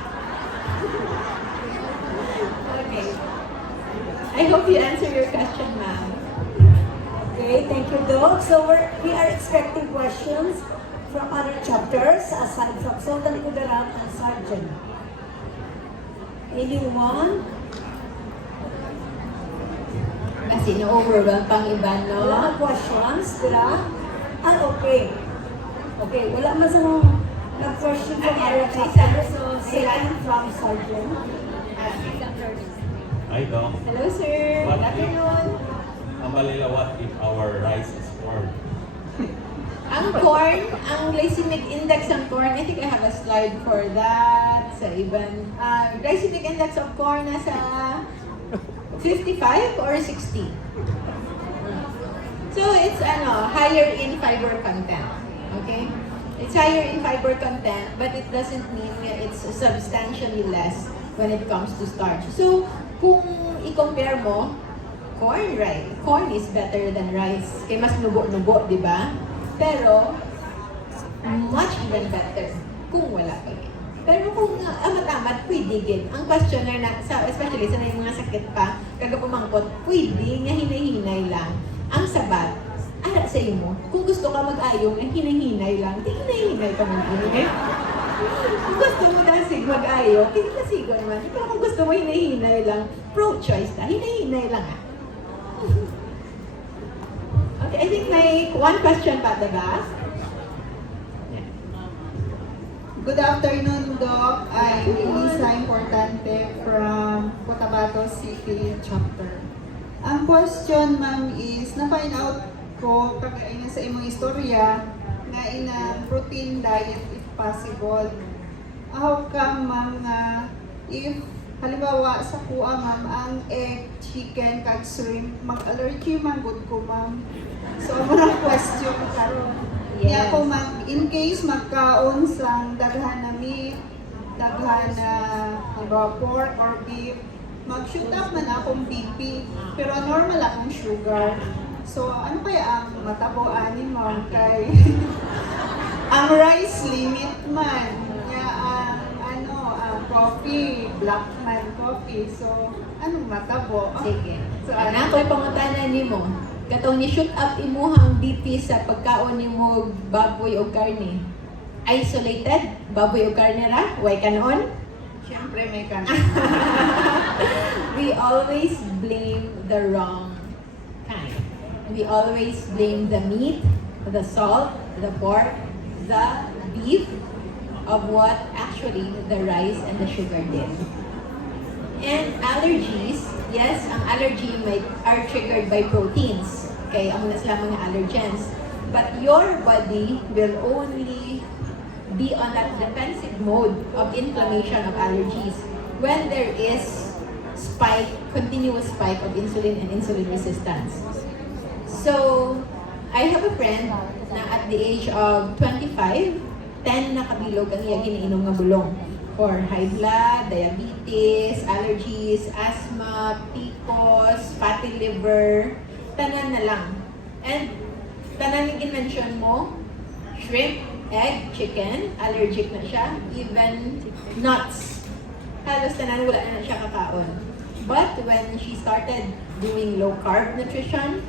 Okay. I hope you answer your question, ma'am. Okay, thank you, Doc. So we are expecting questions from other chapters aside from Sultan Kudarat and Sergeant. Anyone? Kasi na-overwhelm pang iba, no? Wala ka questions, dira? Okay. Okay, wala man sa nag-question from other chapters. So, second from Sergeant. Hi, Doc. Hello, sir. What Good afternoon. Balila, what if our rice is corn? Ang corn, ang glycemic index ng corn, I think I have a slide for that. Sa even, glycemic index of corn nasa 55 or 60. So it's higher in fiber content. Okay? It's higher in fiber content, but it doesn't mean it's substantially less when it comes to starch. So, kung i-compare mo, corn, right? Corn is better than rice. Kaya mas nubo-nubo, di ba? Pero, much even better kung wala pa yun. Pero kung amat-amat, pwede gid. Ang questioner na, especially sa mga sakit pa, kaga pumangkot, pwede nga hinay-hinay lang. Ang sabat, ara sa imo, kung gusto ka mag-ayong, hinay-hinay lang, di hinay-hinay ka mag-ayong. Kung gusto mo dasig mag-ayong, hindi nasigo naman. Pero kung gusto mo hinay-hinay lang, pro-choice na, hinay-hinay lang Okay, I think may one question pa, diba? Good afternoon, Doc. I'm Elisa Importante from Cotabato City chapter. Ang question, ma'am, is na-find out ko kagayon sa imong istorya nga inang protein diet if possible. How come, ma'am, nga if halimbawa sa kuha, ma'am, ang egg, chicken, kag shrimp, mag-allergy man good ko, ma'am. So, ang question karon. Yes. Kung in case magkaon sa daghan na meat, daghan na pork or beef, mag-shoot up man akong BP, pero normal akong sugar. So, ano kaya ang matabuan ni ma'am kay ang rice limit man, nga ang coffee, black man coffee. So, anong matabo? Sige. So, Ana ko'y pangutanan nimo. Katong ni shoot up imuhang BP sa pagkaon nimo baboy o karne. Isolated, baboy o karne ra, way kanon. Siyempre may kanon. We always blame the wrong kind. We always blame the meat, the salt, the pork, the beef of what actually the rice and the sugar did. And allergies, yes, ang allergy are triggered by proteins. Okay, ang na sila mga allergens. But your body will only be on that defensive mode of inflammation of allergies when there is continuous spike of insulin and insulin resistance. So, I have a friend na at the age of 25, 10 na kabilog ang iya ginainom nga bulong for high blood, diabetes, allergies, asthma, PCOS, fatty liver, tanan na lang. And tanan yung in-mention mo, shrimp, egg, chicken, allergic na siya, even nuts. Halos tanan wala na siya kakaon. But when she started doing low-carb nutrition,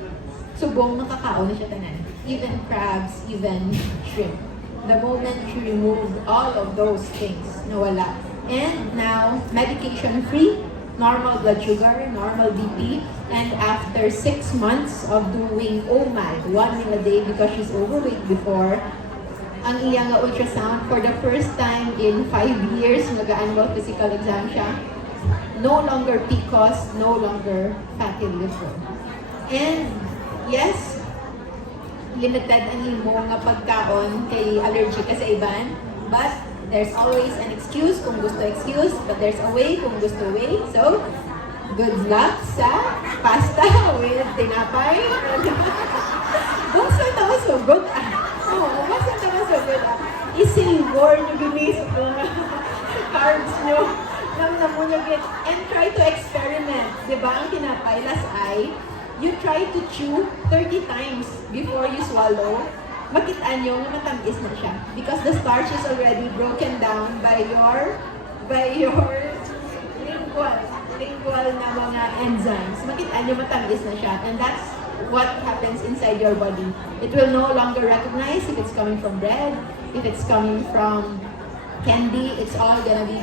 subong nakakaon na siya tanan. Even crabs, even shrimp. The moment she removed all of those things, nawala. And now, medication-free, normal blood sugar, normal BP, and after 6 months of doing OMAD, 1 meal a day because she's overweight before, ang iyang ultrasound for the first time in 5 years, mag-annual physical exam siya, no longer PCOS, no longer fatty liver. And yes, limited ang imo nga pagkaon kay allergy ka sa iban, but there's always an excuse kung gusto excuse, but there's a way kung gusto way. So, good luck sa pasta with tinapay. Basta naman so good basta naman so good isilbor nyo ginis carbs nyo na mo nyo get and try to experiment. Diba ang tinapay, last eye, you try to chew 30 times before you swallow, makitaan nyo na matamis na siya. Because the starch is already broken down by your lingual na mga enzymes. Makitaan nyo matamis na siya. And that's what happens inside your body. It will no longer recognize if it's coming from bread, if it's coming from candy, it's all gonna be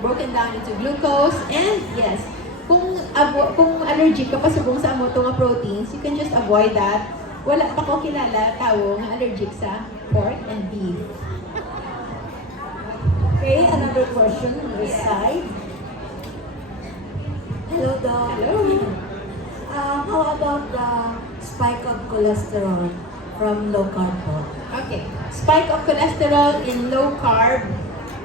broken down into glucose. And yes, kung allergic ka pa subong sa amo nga proteins, you can just avoid that. Wala pa ko kilala tao nga allergic sa pork and beef. Okay, another question on this side. Hello, Doc. Hello. How about the spike of cholesterol from low-carb po? Okay, spike of cholesterol in low carb.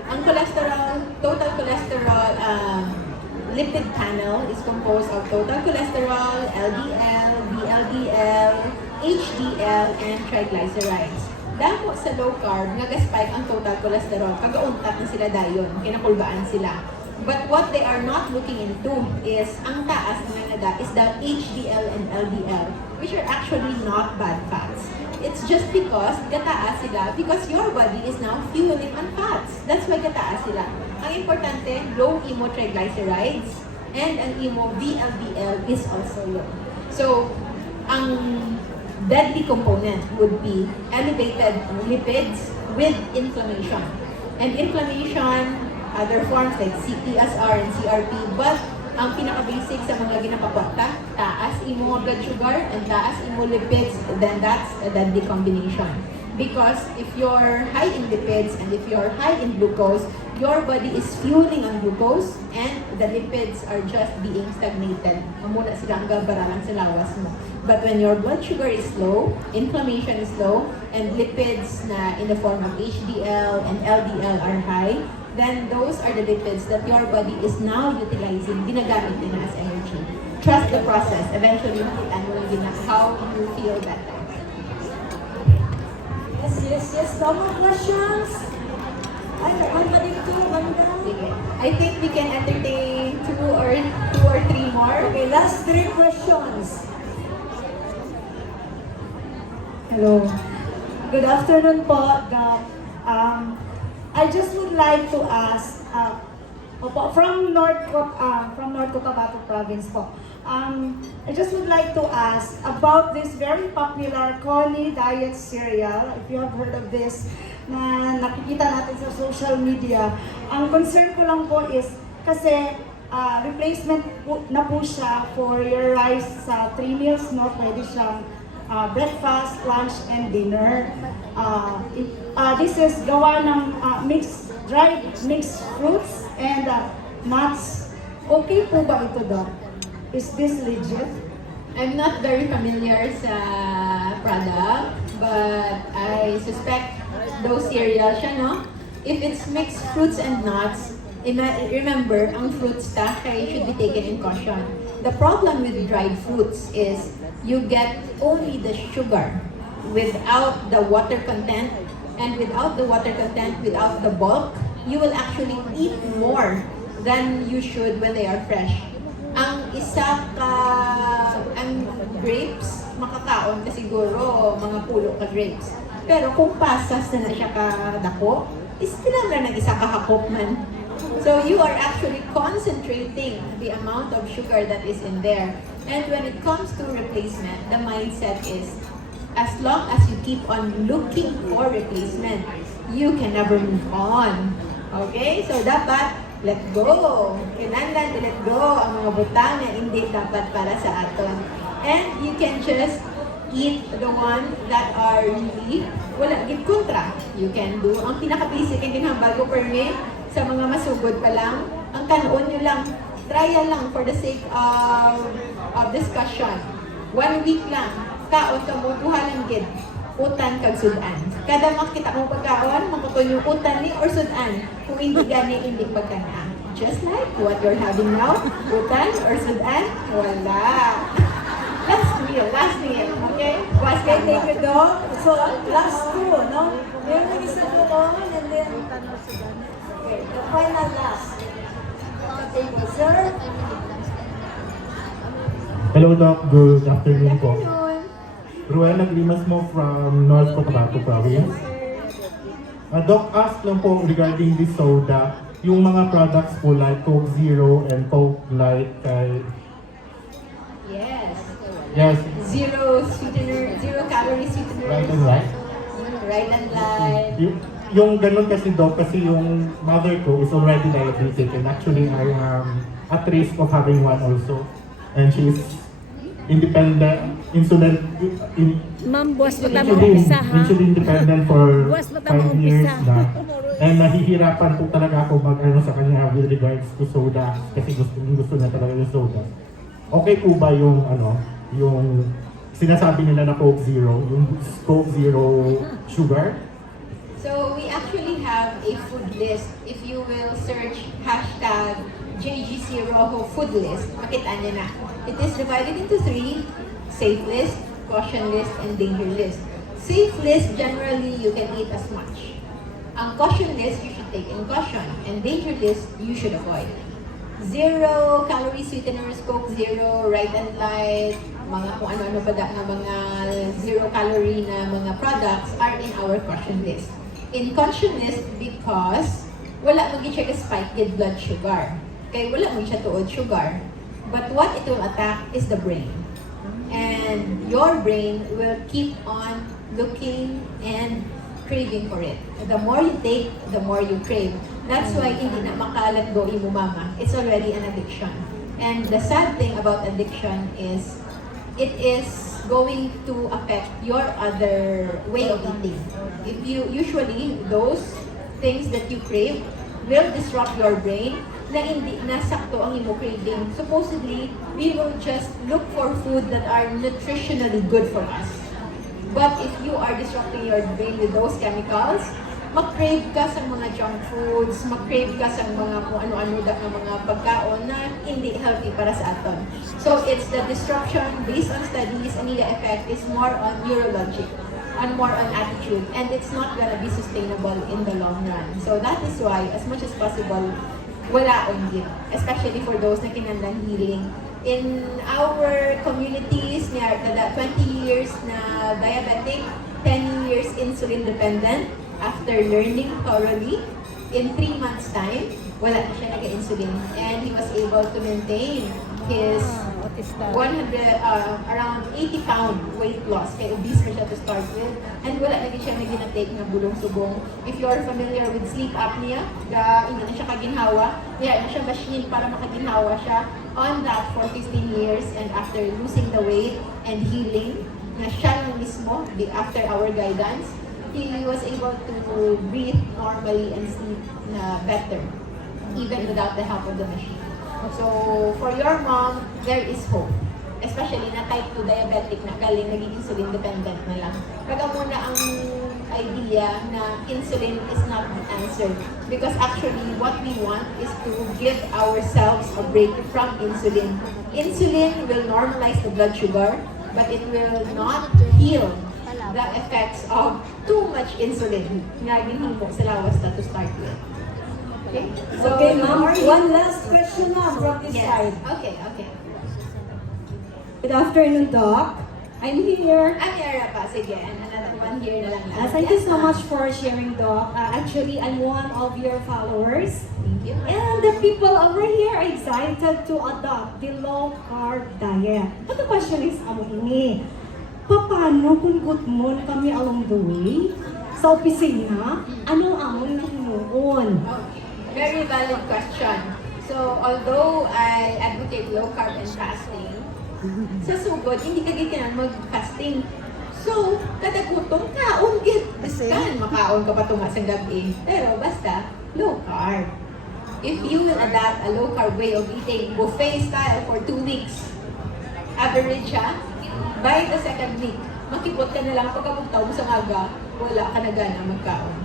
Ang cholesterol, total cholesterol lipid panel is composed of total cholesterol, LDL, VLDL, HDL, and triglycerides. Damo sa low carb, nag-spike ang total cholesterol. Kagauntat na sila dayon, kinakulbaan sila. But what they are not looking into is, ang taas na nada is the HDL and LDL, which are actually not bad fats. it's just because gataas sila because your body is now fueling on fats. That's why gataas sila. Ang importante, low imo triglycerides and ang imo VLDL is also low. So, ang deadly component would be elevated lipids with inflammation. And inflammation, other forms like CPSR and CRP, but ang pinaka-basic sa mga ginapapakta, taas imo blood sugar and taas imo lipids, then that's a deadly combination. Because if you're high in lipids and if you're high in glucose, your body is fueling on glucose and the lipids are just being stagnated. Mamuna silang gabara lang sa lawas mo. But when your blood sugar is low, inflammation is low, and lipids na in the form of HDL and LDL are high, then those are the lipids that your body is now utilizing, ginagamit din as energy. Trust the process. Eventually, makita mo lang din na how you feel better. Yes. No more questions? Ay, naman pa din ito. Sige. I think we can entertain two or three more. Okay, last 3 questions. Hello. Good afternoon po, Doc. I just would like to ask, from North Cotabato province po. I just would like to ask about this very popular Connie diet cereal. If you have heard of this, na nakikita natin sa social media. Ang concern ko lang po is, kasi replacement na po siya for your rice sa 3 meals, no? Pwede siyang breakfast, lunch, and dinner. This is gawa ng dried mixed fruits and nuts. Okay po ba ito, Doc? Is this legit? I'm not very familiar sa product, but I suspect those cereal siya, no? If it's mixed fruits and nuts, remember, ang fruits should be taken in caution. The problem with dried fruits is you get only the sugar without the water content, and without the water content, without the bulk, you will actually eat more than you should when they are fresh. Ang grapes, makakaon ka siguro mga pulo ka grapes. Pero kung pasas na siya kadako, istilang lang ng isa kahakop man. So you are actually concentrating the amount of sugar that is in there. And when it comes to replacement, the mindset is, as long as you keep on looking for replacement, you can never move on. Okay? So dapat, let go. Kinahanglan let go ang mga butang na hindi dapat para sa aton. And you can just eat the one that are really, wala, gid kontra. You can do, ang pinaka-basic and ginhambal ko permit sa mga masugod pa lang, ang kanuon nyo lang, trial lang for the sake of discussion. 1 week lang, kaon ka mo, tuhalan gid, utan kag sudan. Kada makita mo pagkaon, makukon yung utan ni or sudan. Kung hindi gani, hindi pagkana. Just like what you're having now, utan or sudan, wala. Last meal, okay? Okay, thank you, Doc. So, last 2, no? Yung isa po on, and then, okay, the final last. Thank you, sir. Hello Doc, good afternoon po. Afternoon. Ruel Naglimas mo from North Cotabato Province. Doc, ask lang po regarding this soda, yung mga products po like Coke Zero and Coke Light. Yes, Zero sweetener, 0 calorie sweetener. right and right. Right and light. Yung ganun kasi Doc, kasi yung mother ko is already diabetic and actually I am at risk of having one also. And she's independent, insulin Ma'am, buwas mo tama umpisa ha. insulin dependent for Buwas mo tama 5 years umpisa. na. And nahihirapan po talaga ako mag-ano sa kanya with regards to soda kasi gusto niya talaga yung soda. Okay po ba yung yung sinasabi nila na Coke Zero, yung Coke Zero sugar? So we actually have a food list. If you will search hashtag JGC-Rojo food list, makita niya na. It is divided into 3, safe list, caution list, and danger list. Safe list, generally, you can eat as much. Ang caution list, you should take in caution. And danger list, you should avoid. 0 calorie sweeteners, Coke Zero, Right and Light, mga kung ano-ano pa na mga zero-calorie na mga products are in our caution list. In caution list because wala mag-check a spike in blood sugar. Kaya wala mo siya tuod sugar. But what it will attack is the brain. And your brain will keep on looking and craving for it. The more you take, the more you crave. That's why hindi na makalat go imo mama. It's already an addiction. And the sad thing about addiction is it is going to affect your other way of eating. If you usually those things that you crave will disrupt your brain na hindi nasakto ang imo craving. Supposedly, we will just look for food that are nutritionally good for us. But if you are disrupting your brain with those chemicals, mag-crave ka sa mga junk foods, mag-crave ka sa mga kung ano-ano na mga pagkaon na hindi healthy para sa aton. So it's the disruption based on studies, and the effect is more on neurologic and more on attitude, and it's not gonna be sustainable in the long run. So that is why, as much as possible, wala on especially for those na kinahanglan healing. In our communities, niya 20 years na diabetic, 10 years insulin dependent, after learning thoroughly, in 3 months time, wala na siya nag-insulin. And he was able to maintain his 100, around 80 pound weight loss. Kaya obese na siya to start with. And wala na siya nag-take na bulong-subong. If you are familiar with sleep apnea, hindi na siya kaginhawa. Kaya na siya machine para makaginhawa siya. On that for 15 years, and after losing the weight and healing, na siya lang mismo, after our guidance, he was able to breathe normally and sleep better, even without the help of the machine. So, for your mom, there is hope. Especially na type 2 diabetic na galing naging insulin dependent na lang. Kaya muna ang idea na insulin is not the answer. Because actually, what we want is to give ourselves a break from insulin. Insulin will normalize the blood sugar, but it will not heal the effects of too much insulin na ginhimo sa lawas na to start with. Okay, So, okay, ma'am. One last question, ma'am, from this side. Okay. Good afternoon, Doc. I'm here. I'm Yara pa, sige. Another one here na lang. Thank you so much for sharing, Doc. Actually, I'm one of your followers. Thank you. And the people over here are excited to adopt the low-carb diet. But the question is, ini, paano kung good mo kami along the way? Sa opisina, anong amon na hinuon? Okay. Very valid question. So, although I advocate low-carb and fasting, sa sugod, hindi ka gikinan mag-fasting. So, kada gutom, kaon gid. Biskan, makaon ka pa tunga sa gabi. Pero basta, low-carb. If you will adopt a low-carb way of eating, buffet style for 2 weeks, average siya, by the second week, makipot ka na lang pagkabugtaw mo sa maga, wala ka na gana magkaon.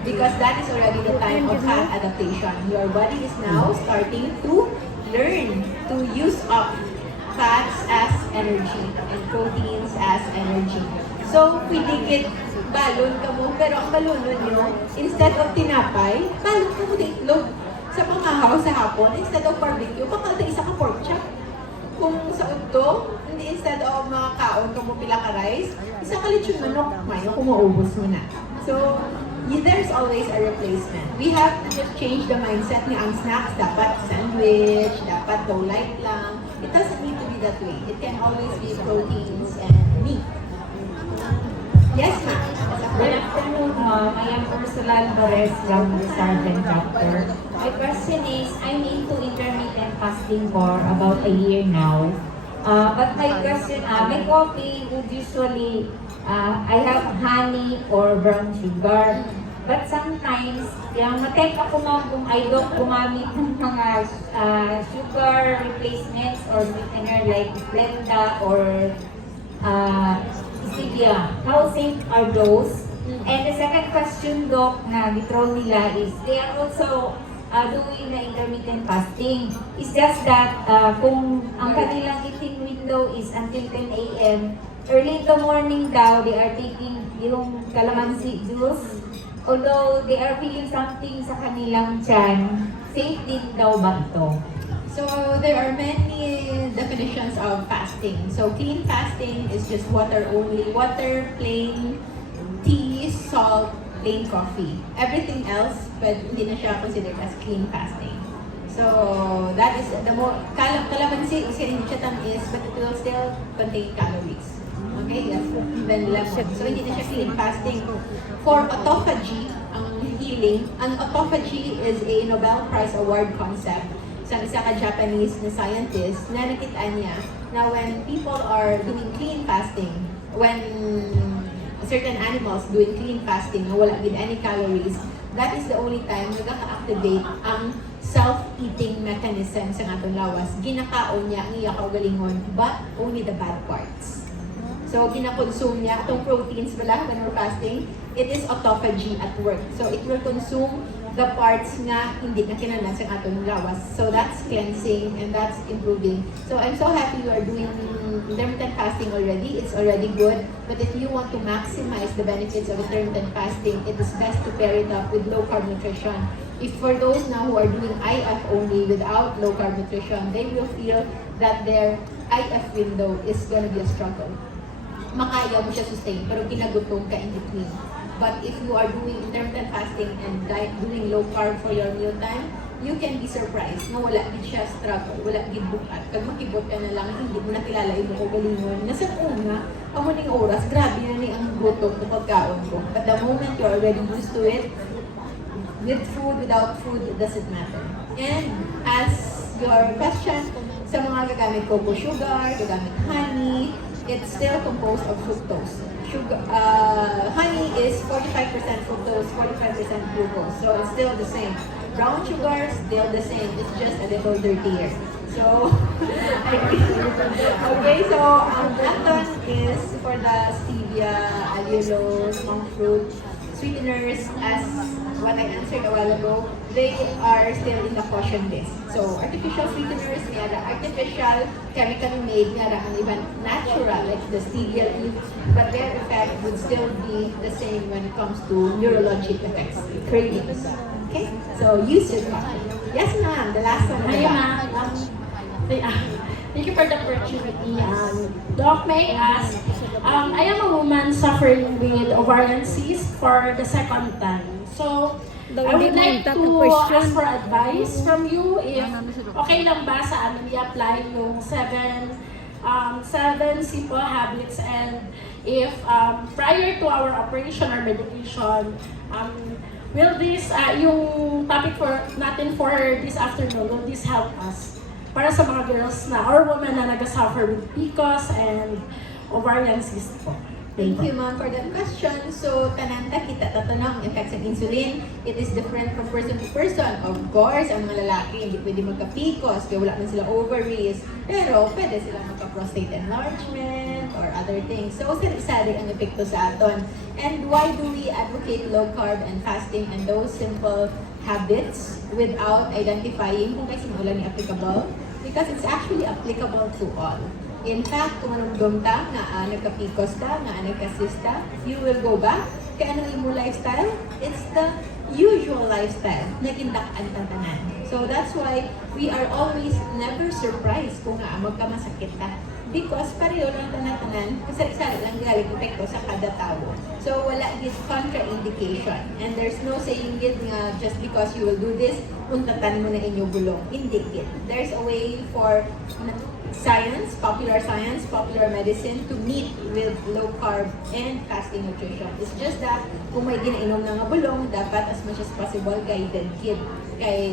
Because that is already the time of fat adaptation. Your body is now starting to learn to use up fats as energy and proteins as energy. So, piligid, balon ka mo, pero ang balonon nyo, instead of tinapay, balon ka mo itlog sa pamahaw sa hapon, instead of barbecue, pakalta isa ka pork chop. Kung sa udto, hindi instead of mga kaon ka mo pila ka rice, isa ka lechon manok, mayo kung maubos mo na. So, there's always a replacement. We have to just change the mindset na ang snacks dapat sandwich, dapat low light lang. It doesn't need to be that way. It can always be proteins and meat. Yes, ma'am. Good afternoon, ma'am. I am Ursula Alvarez from the Circadian chapter. My question is, I'm into intermittent fasting for about a year now. But my question, my coffee would usually, I have honey or brown sugar. But sometimes, yung ma-take ako ma'am kung I don't gumamit ng mga sugar replacements or sweetener like Splenda or stevia. How safe are those? And the second question, Doc, na nitro nila is, they are also doing the intermittent fasting. It's just that kung ang kanilang eating window is until 10 a.m., early in the morning daw, they are taking yung calamansi juice. Although they are feeling something sa kanilang tiyan, safe din daw ba ito? So there are many definitions of fasting. So clean fasting is just water only, water, plain tea, salt, plain coffee. Everything else, but hindi na siya considered as clean fasting. So that is the more calamansi kasi hindi siya tamis, but it will still contain calories. Okay, yes. Then lemon. So hindi na siya clean fasting. For autophagy, ang healing, ang autophagy is a Nobel Prize Award concept sa isa ka Japanese na scientist na nakita niya na when people are doing clean fasting, when certain animals doing clean fasting na wala with any calories, that is the only time nagka-activate ang self-eating mechanism sa atong lawas. Ginakaon niya ang iya kaugalingon, but only the bad parts. So, kinakonsume niya itong proteins bala when we're fasting, it is autophagy at work. So, it will consume the parts nga hindi na kinanan sa atong lawas. So, that's cleansing and that's improving. So, I'm so happy you are doing intermittent fasting already. It's already good. But if you want to maximize the benefits of intermittent fasting, it is best to pair it up with low-carb nutrition. If for those now who are doing IF only without low-carb nutrition, they will feel that their IF window is going to be a struggle. Makaya mo siya sustain, pero ginagutom ka in between. But if you are doing intermittent fasting and doing low carb for your mealtime, you can be surprised na wala din siya struggle, wala din bukat. Pag makibot ka na lang, hindi mo nakilala yung kaugalingon. Nasa una, pamuning oras, grabe na ni ang gutom ng pagkaon ko. But the moment you're already used to it, with food, without food, it doesn't matter. And as your question, sa mga gagamit cocoa sugar, gagamit honey, it's still composed of fructose. Honey is 45% fructose, 45% glucose, so it's still the same. Brown sugar, still the same, it's just a little dirtier. So, okay, so that one is for the stevia, allulose, monk fruit, sweeteners, as what I answered a while ago, they are still in the caution list. So, artificial sweeteners, may ada artificial, chemically made, may ada ang even natural, like the stevia leaf, but their effect would still be the same when it comes to neurologic effects, cravings. Okay? So, use your coffee. Yes, ma'am, the last one. Hi, ma'am. Thank you for the opportunity. Doc, may I ask, I am a woman suffering with ovarian cyst for the second time. So, I would like to ask for advice from you if okay lang ba sa amin i-apply yung 7 simple habits, and if prior to our operation or medication, will this, yung topic for natin for this afternoon, will this help us para sa mga girls na or women na nag-suffer with PCOS and ovarian cyst po? Thank you, ma'am, for that question. So, tananta kita tatanong ang effects ng insulin. It is different from person to person. Of course, ang mga lalaki hindi pwede magka-PCOS kaya wala man sila ovaries. Pero pwede sila magka-prostate enlargement or other things. So, sari-sari ang epekto sa aton. And why do we advocate low carb and fasting and those simple habits without identifying kung may sinulan ni applicable? Because it's actually applicable to all. In fact, kung anong ta, nga nagka-PCOS ta, nga nagka-cyst ta, you will go back. Kaya anong imo lifestyle? It's the usual lifestyle na kindakan tanan. So that's why we are always never surprised kung nga magkamasakit ta. Because pareho lang tanan-tanan, kasi lang galing epekto sa kada tao. So wala gid contraindication. And there's no saying gid nga just because you will do this, untatan mo na inyong bulong. Hindi gid. There's a way for science, popular medicine to meet with low carb and fasting nutrition. It's just that kung may ginainom na nga bulong, dapat as much as possible guided kid.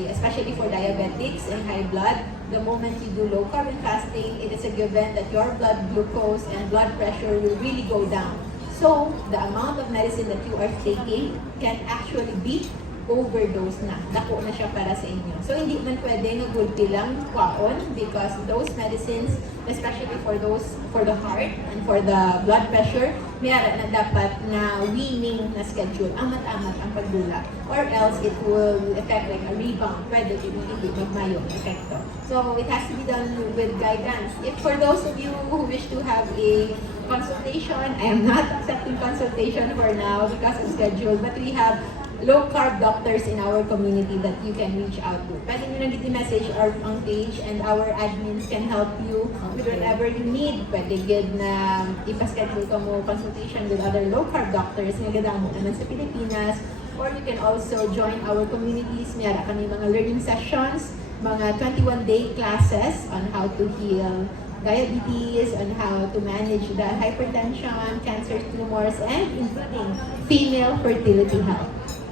Especially for diabetics and high blood, the moment you do low carb and fasting, it is a given that your blood glucose and blood pressure will really go down. So, the amount of medicine that you are taking can actually be overdose na. Dako na siya para sa inyo. So, hindi man pwede na gulpi lang kwaon because those medicines, especially for the heart and for the blood pressure, mayara na dapat na weaning na schedule. Amat-amat ang pagdula. Or else, it will affect like a rebound. Pwede hindi magmayong epekto. So, it has to be done with guidance. If for those of you who wish to have a consultation, I am not accepting consultation for now because of schedule, but we have low-carb doctors in our community that you can reach out to. Pwede nyo lang i-message our page and our admins can help you with whatever you need. Pwede gid na ipaschedule ka mo consultation with other low-carb doctors nga gadang mo naman sa Pilipinas. Or you can also join our communities. Mayroon kami mga learning sessions, mga 21-day classes on how to heal diabetes, on how to manage the hypertension, cancer tumors, and including female fertility health.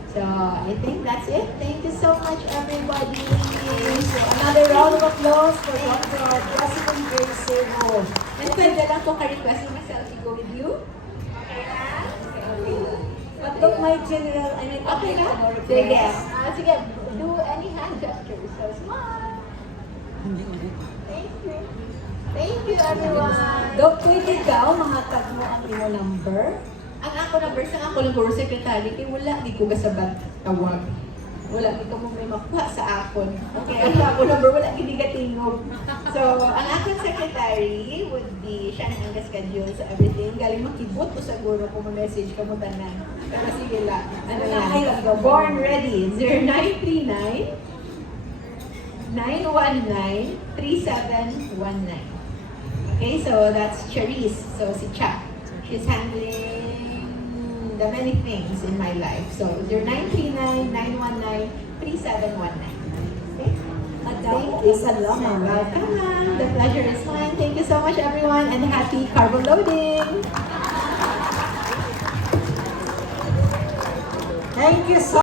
So I think that's it. Thank you so much, everybody. So, another round of applause for Dr. President Grace Sebo. And pwede lang po ka-request na selfie go with you. But look, my general, I mean, Okay na? Sige. Sige, do any hand gestures. So smile. Thank you. Thank you, everyone. Dok, pwede daw mahatag mo ang iyong number? Ang ako number sa ako ng board secretary, kaya wala, di ko kasabat tawag. Wala, di ko mo may makuha sa akon. Okay, ang ako number, wala, hindi ka tingog. So, ang akong secretary would be, siya na ang schedule sa everything. Galing makibot ko siguro kung ma-message ka mo tanan. Pero sige lang, ano lang, born ready, 0939 919-3719. Okay, so that's Charisse. So si Cha, she's handling the many things in my life. So 0939-919-3719. Okay? Thank you. Salamat. Welcome, ma'am. The pleasure is mine. Thank you so much, everyone, and happy carbo loading. Thank you so